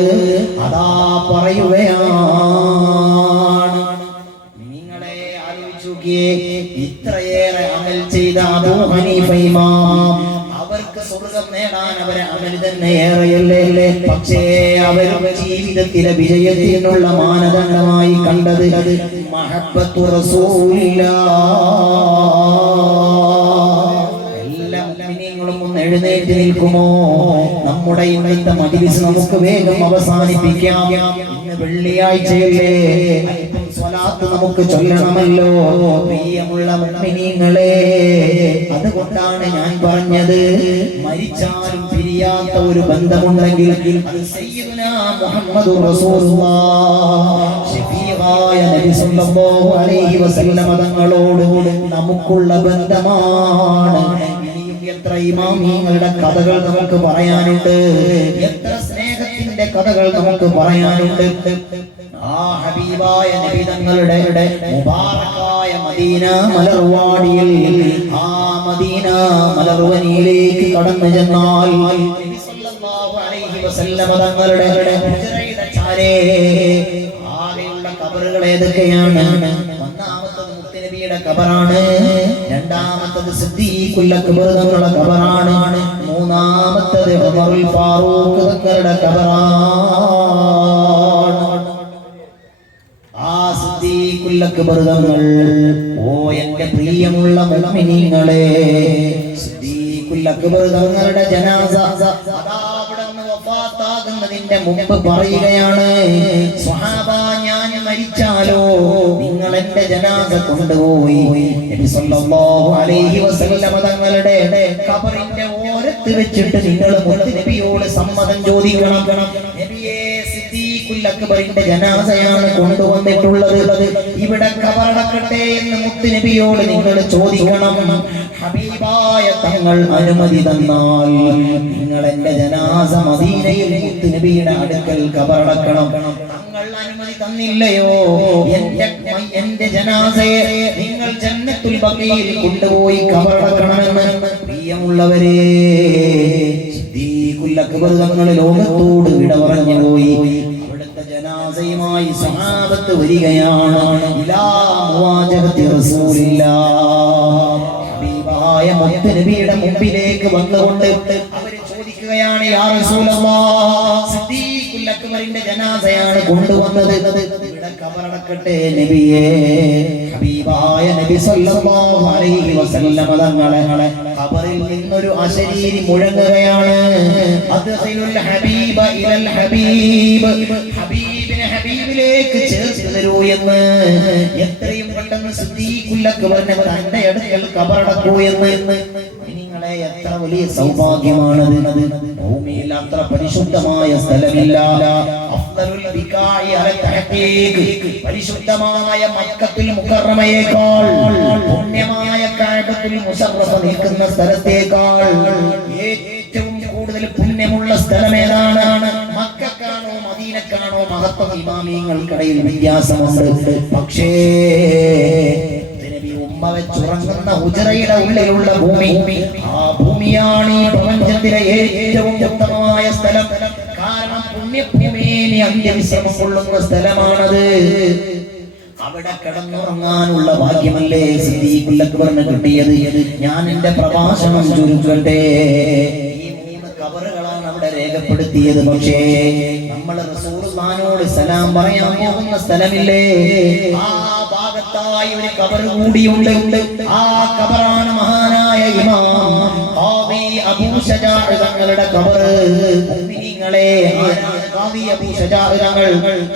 അതാ പറയുകയാണ്. നിങ്ങളെ ആലോചിക്കുകയെ, ഇത്രയേറെ അമൽ ചെയ്ത അബൂ ഹനീഫ ഇമാം, അവർക്ക് സ്വർഗം നേടാൻ അവരെ അമൽ തന്നെ ഏറെയല്ലേ. പക്ഷേ അവരുടെ ജീവിതത്തിലെ വിജയത്തിനുള്ള മാനദണ്ഡമായി കണ്ടത് മഹബ്ബത്തു റസൂലില്ലാഹ്. എല്ലാ മുഅ്മിനീങ്ങളും ഒന്ന് എഴുന്നേറ്റ് നിൽക്കുമോ? നമ്മുടെ ഇന്നത്തെ മജ്‌ലിസ് നമുക്ക് വേഗം അവസാനിപ്പിക്കാം. ഇന്ന് വെള്ളിയാഴ്ചയല്ലേ, അല്പം സ്വലാത്ത് നമുക്ക് ചൊല്ലണമല്ലോ പ്രിയമുള്ള മുഅ്മിനീങ്ങളെ. അതുകൊണ്ടാണ് ഞാൻ പറഞ്ഞത്, മരിച്ചാലും പിരിയാത്ത ഒരു ബന്ധമുണ്ടെങ്കിൽ അത് സയ്യിദുനാ മുഹമ്മദുർ റസൂലുള്ളാഹ് ശഫീഖായ നബി സല്ലല്ലാഹു അലൈഹി വസല്ലം തങ്ങളോട് നമുക്കുള്ള ബന്ധമാണ്. ഇനിയും എത്ര ഇമാമിങ്ങളുടെ കഥകൾ നമുക്ക് പറയാനുണ്ട്, എത്ര സ്നേഹത്തിന്റെ കഥകൾ നമുക്ക് പറയാനുണ്ട്. ആ ആ ഹബീബായ നബി തങ്ങളുടെ മുബാറക്കായ മദീന മലർവാടിയിൽ ആ മദീന മലർവനിയിലേക്ക് കടന്നു ചെന്നാൽ നബി സല്ലല്ലാഹു അലൈഹി വസല്ലം തങ്ങളുടെ ഹുജറയുടെ ചാരേ ആകെയുള്ള ഖബറുകൾ ഏതൊക്കെയാണ്? ഒന്നാമത്തത് മുത്തുനബിയുടെ ഖബറാണ്, രണ്ടാമത്തത് സിദ്ദീഖുൽ അക്ബർ തങ്ങളുടെ ഖബറാണ്, മൂന്നാമത്തത് ഉമറുൽ ഫാറൂഖ് തങ്ങളുടെ ഖബറാണ്. ആ സിദ്ദീഖുൽ അക്ബർ തങ്ങൾ, ഓ എന്റെ പ്രിയമുള്ള മുഅ്മിനീങ്ങളെ, സിദ്ദീഖുൽ അക്ബർ തങ്ങളുടെ ജനാസ അവിടുന്ന് വഫാത്താകുന്നതിന്റെ മുമ്പ് പറയുകയാണ്, സ്വഹാബ ഞാൻ മരിച്ചാലോ നിങ്ങൾ എന്റെ ജനാസ കൊണ്ടുപോയി നബി സല്ലല്ലാഹു അലൈഹി വസല്ലം തങ്ങളുടെ ഖബറിന്റെ ഓരത്ത് വെച്ചിട്ട് നിങ്ങൾ മുത്തുനബിയോട് സമ്മതം ചോദിക്കണം. നബിയേ, സിദ്ദീഖുൽ അക്ബറിന്റെ ജനാസയാണ് കൊണ്ടുവന്നിട്ടുള്ളത്, ഇവിടെ ഖബറടക്കട്ടെ എന്ന് മുത്തുനബിയോട് നിങ്ങൾ ചോദിക്കണം. ഹബീബായ തങ്ങൾ അനുമതി തന്നാൽ നിങ്ങൾ എന്റെ ജനാസ മദീനയിൽ മുത്തുനബിയുടെ അടുക്കൽ ഖബറടക്കണം. തങ്ങൾ അനുമതി തന്നില്ലയോ, എന്റെ ജനാസയെ നിങ്ങൾ ജന്നത്തുൽ ബഖീയിൽ കൊണ്ടുപോയി ഖബറടക്കണമെന്ന്. പ്രിയമുള്ളവരെ, സിദ്ദീഖുൽ അക്ബർ തങ്ങൾ ലോകത്തോട് വിട പറഞ്ഞു പോയി. അവിടുത്തെ ജനാസയുമായി സഹാബത്ത് വരികയാണ്. ഇലാ മുവാജഹത്തി റസൂലില്ലാഹ്, ഹബീബായ മുത്തുനബിയുടെ മുമ്പിലേക്ക് വന്നുകൊണ്ട് അവർ ചോദിക്കുകയാണ്, യാ റസൂലല്ലാഹ്, സിദ്ദീഖുൽ അക്ബറിന്റെ ജനാസയാണ് കൊണ്ടുവന്നത്, ഇവിടെ ഖബറടക്കട്ടെ നബിയേ. ഹബീബായ നബി സല്ലല്ലാഹു അലൈഹി വസല്ലം തങ്ങളെ ഖബറിൽ നിന്നൊരു അശരീരി മുഴങ്ങുകയാണ്, അദ്ഖിലുൽ ഹബീബ ഇലൽ ഹബീബ്, ഹബീബിനെ ഹബീബിലേക്ക് ചേർത്ത് തരൂ എന്ന്. എത്രയും പെട്ടെന്ന് സിദ്ദീഖുൽ അക്ബറിനെ തന്റെ അടുക്കൽ ഖബറടക്കൂ എന്ന്. നിങ്ങളെ എത്ര വലിയ സൗഭാഗ്യമാണത്! ഭൂമിയിൽ അത്ര പരിശുദ്ധമായ സ്ഥലമില്ല. അഫ്ദലുൽ ബിഖാഇ അല തഹഖീഖ്, പരിശുദ്ധമായ മക്കത്തുൽ മുകറമയേക്കാൾ പുണ്യമായ കഅബത്തുൽ മുശറഫ നിൽക്കുന്ന സ്ഥലത്തേക്കാൾ ഏറ്റവും കൂടുതൽ പുണ്യമുള്ള സ്ഥലം ഏതാണ്? മക്കക്കാണോ മദീനക്കാണോ? മഹത്വം ഇമാമിയങ്ങൾക്കിടയിൽ വ്യത്യാസമുണ്ട്. പക്ഷേ ഉമ്മ വെച്ചുറങ്ങുന്ന ഹുജറയുടെ ഉള്ളിലുള്ള ഭൂമി, ആ ഭൂമിയാണ് ഈ പ്രപഞ്ചത്തിലെ ഏറ്റവും ഉത്തമമായ സ്ഥലം. കാരണം പുണ്യഭൂമിയെ അന്ത്യവിശ്രമം കൊള്ളുന്ന സ്ഥലമാണത്. അവിടെ കിടന്നുറങ്ങാനുള്ള ഭാഗ്യമല്ലേ സിദ്ദീഖുൽ അക്ബറിന് കിട്ടിയത്. ഞാൻ എന്റെ പ്രഭാഷണം ചുരുക്കട്ടെ. ഈ 3 ഖബറുകളാണ് അവിടെ രേഖപ്പെടുത്തിയത്. പക്ഷേ നമ്മൾ റസൂലുള്ളാഹിനോട് സലാം പറയാൻ പോകുന്ന സ്ഥലമില്ലേ, ആ ഭാഗത്തായി ഒരു ഖബർ കൂടിയുണ്ട്. ആ ഖബറാണ് മഹാനായ ഇമാം ഖാദി അബൂ ശജാഅ തങ്ങളുടെ ഖബർ. മുഅ്മിനീങ്ങളെ, ഖാദി അബൂ ശജാഅ തങ്ങൾ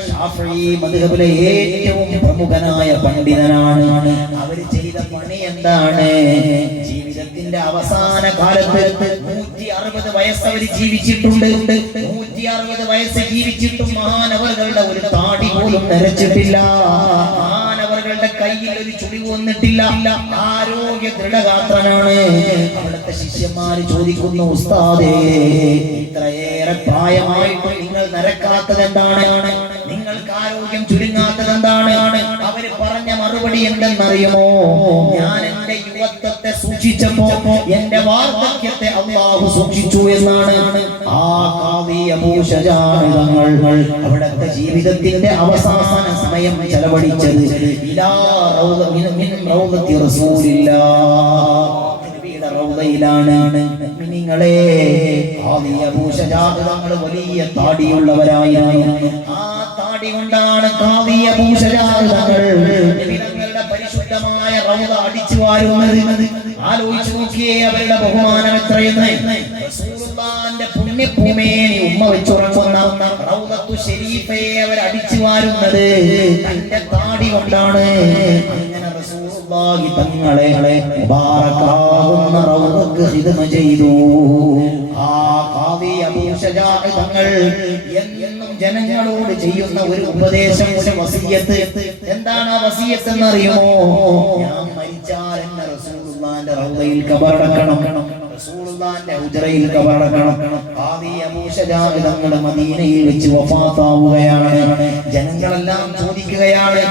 ശാഫിഈ മദ്ഹബിലെ ഏറ്റവും പ്രമുഖനായ പണ്ഡിതനാണ്. അവർ ചെയ്ത പണി എന്താണ്? ജീവിതത്തിന്റെ അവസാന കാലത്ത് 160 വയസ്സ് അവർ ജീവിച്ചിട്ടുണ്ട്. 160 വയസ്സ് ജീവിച്ചിട്ടും മഹാനവറുകളുടെ ഒരു താടി പോലും നരച്ചിട്ടില്ല. മഹാനവറുകളുടെ കയ്യിൽ ഒരു ചുളിവ് വന്നിട്ടില്ല. ആരോഗ്യ ദൃഢഗാത്രനാണ്. അവിടുത്തെ ശിഷ്യന്മാര് ചോദിക്കുന്നു, ഉസ്താദേ, ഇത്രയേറെ പ്രായമായിട്ട് നിങ്ങൾ നരക്കാത്തത് എന്താണ്? നിങ്ങൾക്ക് ആരോഗ്യം ചുരുങ്ങാത്തത് എന്താണ്? അവര് പറഞ്ഞ മറുപടി എന്തെന്നറിയുമോ? ഞാൻ എന്റെ യുവത്വത്തെ സൂക്ഷിച്ചപ്പോ എന്റെ വാർദ്ധക്യത്തെ അല്ലാഹു സൂക്ഷിച്ചു എന്നാണ്. ആ ഖാദി അബൂ ശജാഅ തങ്ങൾ അവിടുത്തെ ജീവിതത്തിന്റെ അവസാന സമയം ചെലവഴിച്ചത് ഇലാ മിൻ റൗദത്തി റസൂലില്ലാഹ്, നബിയുടെ റൗദയിലാണ്. മുഅ്മിനീങ്ങളെ, ഖാദി അബൂ ശജാഅ തങ്ങൾ വലിയ താടിയുള്ളവരായിരുന്നു. ആ താടി കൊണ്ടാണ് ഖാദി അബൂ ശജാഅ തങ്ങൾ നബിയുടെ പരിശുദ്ധമായ റൗദ അടിച്ചു വാരുന്നത്. ആലോചിച്ചു നോക്കിയേ അവരുടെ ബഹുമാനം എത്രയെന്ന്. റസൂലുള്ളാഹിന്റെ പുണ്യഭൂമിയെ ഉമ്മ വെച്ചുറങ്ങുന്ന റൗദത്തു ശരീഫയെ അവർ അടിച്ചു വാരുന്നത് തന്റെ താടി കൊണ്ടാണ്. അങ്ങനെ റസൂലുള്ളാഹി തങ്ങളെ മുബാറക്കാകുന്ന റൗദക്ക് ഖിദ്മ ചെയ്തു. ആ ഖാദി അബൂ ശജാഅ തങ്ങൾ എന്നും ജനങ്ങളോട് ചെയ്യുന്ന ഒരു ഉപദേശം, ഒരു വസിയത്ത്. എന്താണ് ആ വസിയത്ത് എന്നറിയുമോ? ഞാൻ മരിച്ചാൽ എന്നെ റസൂലുള്ളാഹിന്റെ റൗദയിൽ ഖബറടക്കണം. റസൂലുള്ളാഹിന്റെ ഹുജറയിൽ കബറടക്കണം. ഖാദി അബൂ ശജാഅ തങ്ങൾ മദീനയിൽ വെച്ച് വഫാത്താവുകയാണ്. ജനങ്ങളെല്ലാം ചോദിക്കുകയാണ്,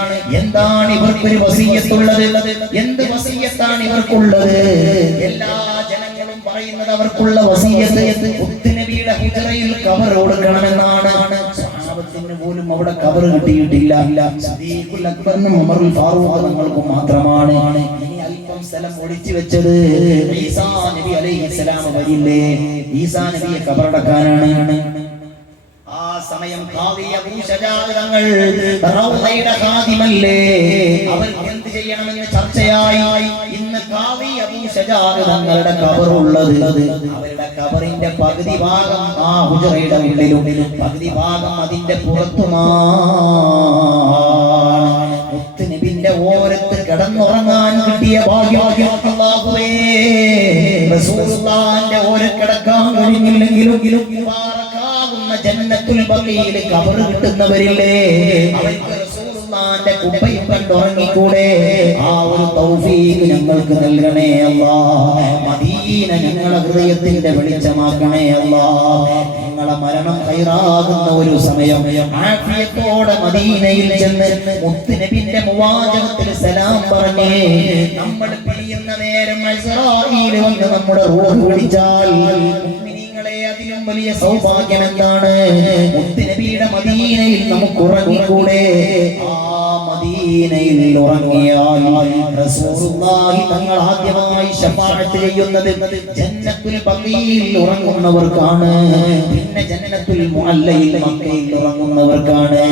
എന്താണ് ഇവർക്കൊരു വസിയ്യത്തുള്ളത്? എന്ത് വസിയ്യത്താണ് ഇവർക്കുള്ളത്? എല്ലാ ജനങ്ങളും പറയുന്നത് അവർക്കുള്ള വസിയ്യത്ത് മുത്തുനബിയുടെ ഹുജറയിൽ ഖബർ കൊടുക്കണമെന്നാണ്. സ്വഹാബത്തിന് പോലും അവിടെ ഖബർ കിട്ടിയിട്ടില്ല. സിദ്ദീഖുൽ അക്ബറിനും ഉമറുൽ ഫാറൂഖ് തങ്ങൾക്കും മാത്രമാണ് ഇനി അല്പം സ്ഥലം ഒളിച്ചു വെച്ചത്. ഈസാ നബി അലൈഹിസ്സലാം വരില്ലേ, ഈസാ നബിയെ ഖബറടക്കാനാണ്. ആ സമയം ഖാദി അബൂ ശജാഅ തങ്ങൾ റൗളയുടെ ഖാദിമല്ലേ, അവർ എന്ത് ചെയ്യണമെന്ന് ചർച്ചയായി. ഇന്ന് ഖാദി അബൂ ശജാഅ തങ്ങളുടെ ഖബറുള്ളത് അവരുടെ ഖബറിന്റെ പകുതി ഭാഗം ആ ഹുജറയുടെ ഉള്ളിലും പകുതി ഭാഗം അതിന്റെ പുറത്തുമാണ്. മുത്തുനബിന്റെ ഓരത്ത് കിടന്നുറങ്ങാൻ കിട്ടിയ ഭാഗ്യം അല്ലാഹുവേ, റസൂലുള്ളാഹിന്റെ ഓരത്ത് കിടക്കാൻ കഴിഞ്ഞില്ലെങ്കിലും ജന്നത്തുൽ ബഖീയിൽ ഖബർ കിട്ടുന്നവരില്ലേ, അവർക്ക് റസൂലുള്ളാഹിന്റെ കുബയും കണ്ടുറങ്ങിക്കൂടെ? ആ ഒരു തൗഫീഖ് ഞങ്ങൾക്ക് നൽകണേ അല്ലാഹ്. മദീന ഞങ്ങളുടെ ഹൃദയത്തിന്റെ വെളിച്ചമാക്കണേ അല്ലാഹ്. ഞങ്ങളുടെ മരണം ഖൈറാകുന്ന ഒരു സമയം ആഫിയത്തോടെ മദീനയിൽ ചെന്ന് മുത്തുനബിന്റെ മുവാജഹത്തിൽ സലാം പറഞ്ഞേ നമ്മൾ പിരിയുന്ന നേരം ഇസ്രായീൽ വന്ന് നമ്മുടെ റൂഹ് വിളിച്ചാൽ അതിലും വലിയ സൗഭാഗ്യം എന്താണ്? മുത്തുനബിയുടെ മദീനയിൽ നമുക്ക് ഉറങ്ങിക്കൂടെ? ആ മദീനയിൽ ഉറങ്ങിയാൽ റസൂലുള്ളാഹി തങ്ങൾ ആദ്യമായി ശഫാഅത്ത് ചെയ്യുന്നത് ജന്നത്തുൽ ബഖീൽ ഉറങ്ങുന്നവർക്കാണ്, പിന്നെ ജന്നത്തുൽ മുഅല്ലയിൽ മക്കയിൽ ഉറങ്ങുന്നവർക്കാണ്.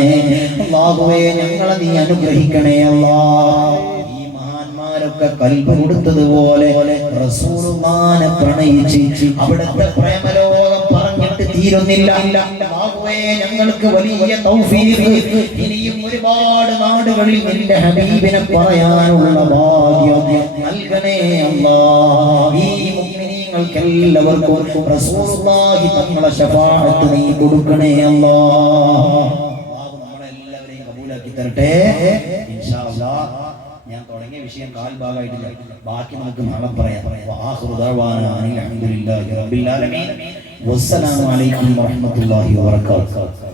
അല്ലാഹുവേ, ഞങ്ങളെ നീ അനുഗ്രഹിക്കണേ അല്ലാഹ്. ൊക്കെ കൽബ് കൊടുത്തതുപോലെ റസൂലുള്ളാഹിനെ പ്രണയിച്ച് അവിടുത്തെ പ്രേമലോകം പറഞ്ഞിട്ട് തീരുന്നില്ല. അല്ലാഹുവേ, ഞങ്ങൾക്ക് വലിയ തൗഫീഖ്, ഇനിയും ഒരുപാട് നാടുകളിൽ നിന്റെ ഹബീബിനെ പറയാനുള്ള ഭാഗ്യം നൽകണേ അല്ലാഹ്. ഈ മുഅ്മിനീങ്ങൾക്കെല്ലാവർക്കും റസൂലുള്ളാഹി തങ്ങളുടെ ശഫാഅത്ത് നീ കൊടുക്കണേ അല്ലാഹ്. നമ്മളെല്ലാവരെയും കബൂലാക്കി തരട്ടെ ഇൻഷാ അല്ലാഹ്. ഞാൻ തുടങ്ങിയ വിഷയം കാൽ ഭാഗമായിട്ടില്ല, ബാക്കി നമുക്ക് നാളെ പറയാം. വആഖിറു ദഅവാനാ അനിൽ ഹംദുലില്ലാഹി റബ്ബിൽ ആലമീൻ. വസ്സലാമു അലൈക്കും വറഹ്മത്തുള്ളാഹി വബറകാതുഹു.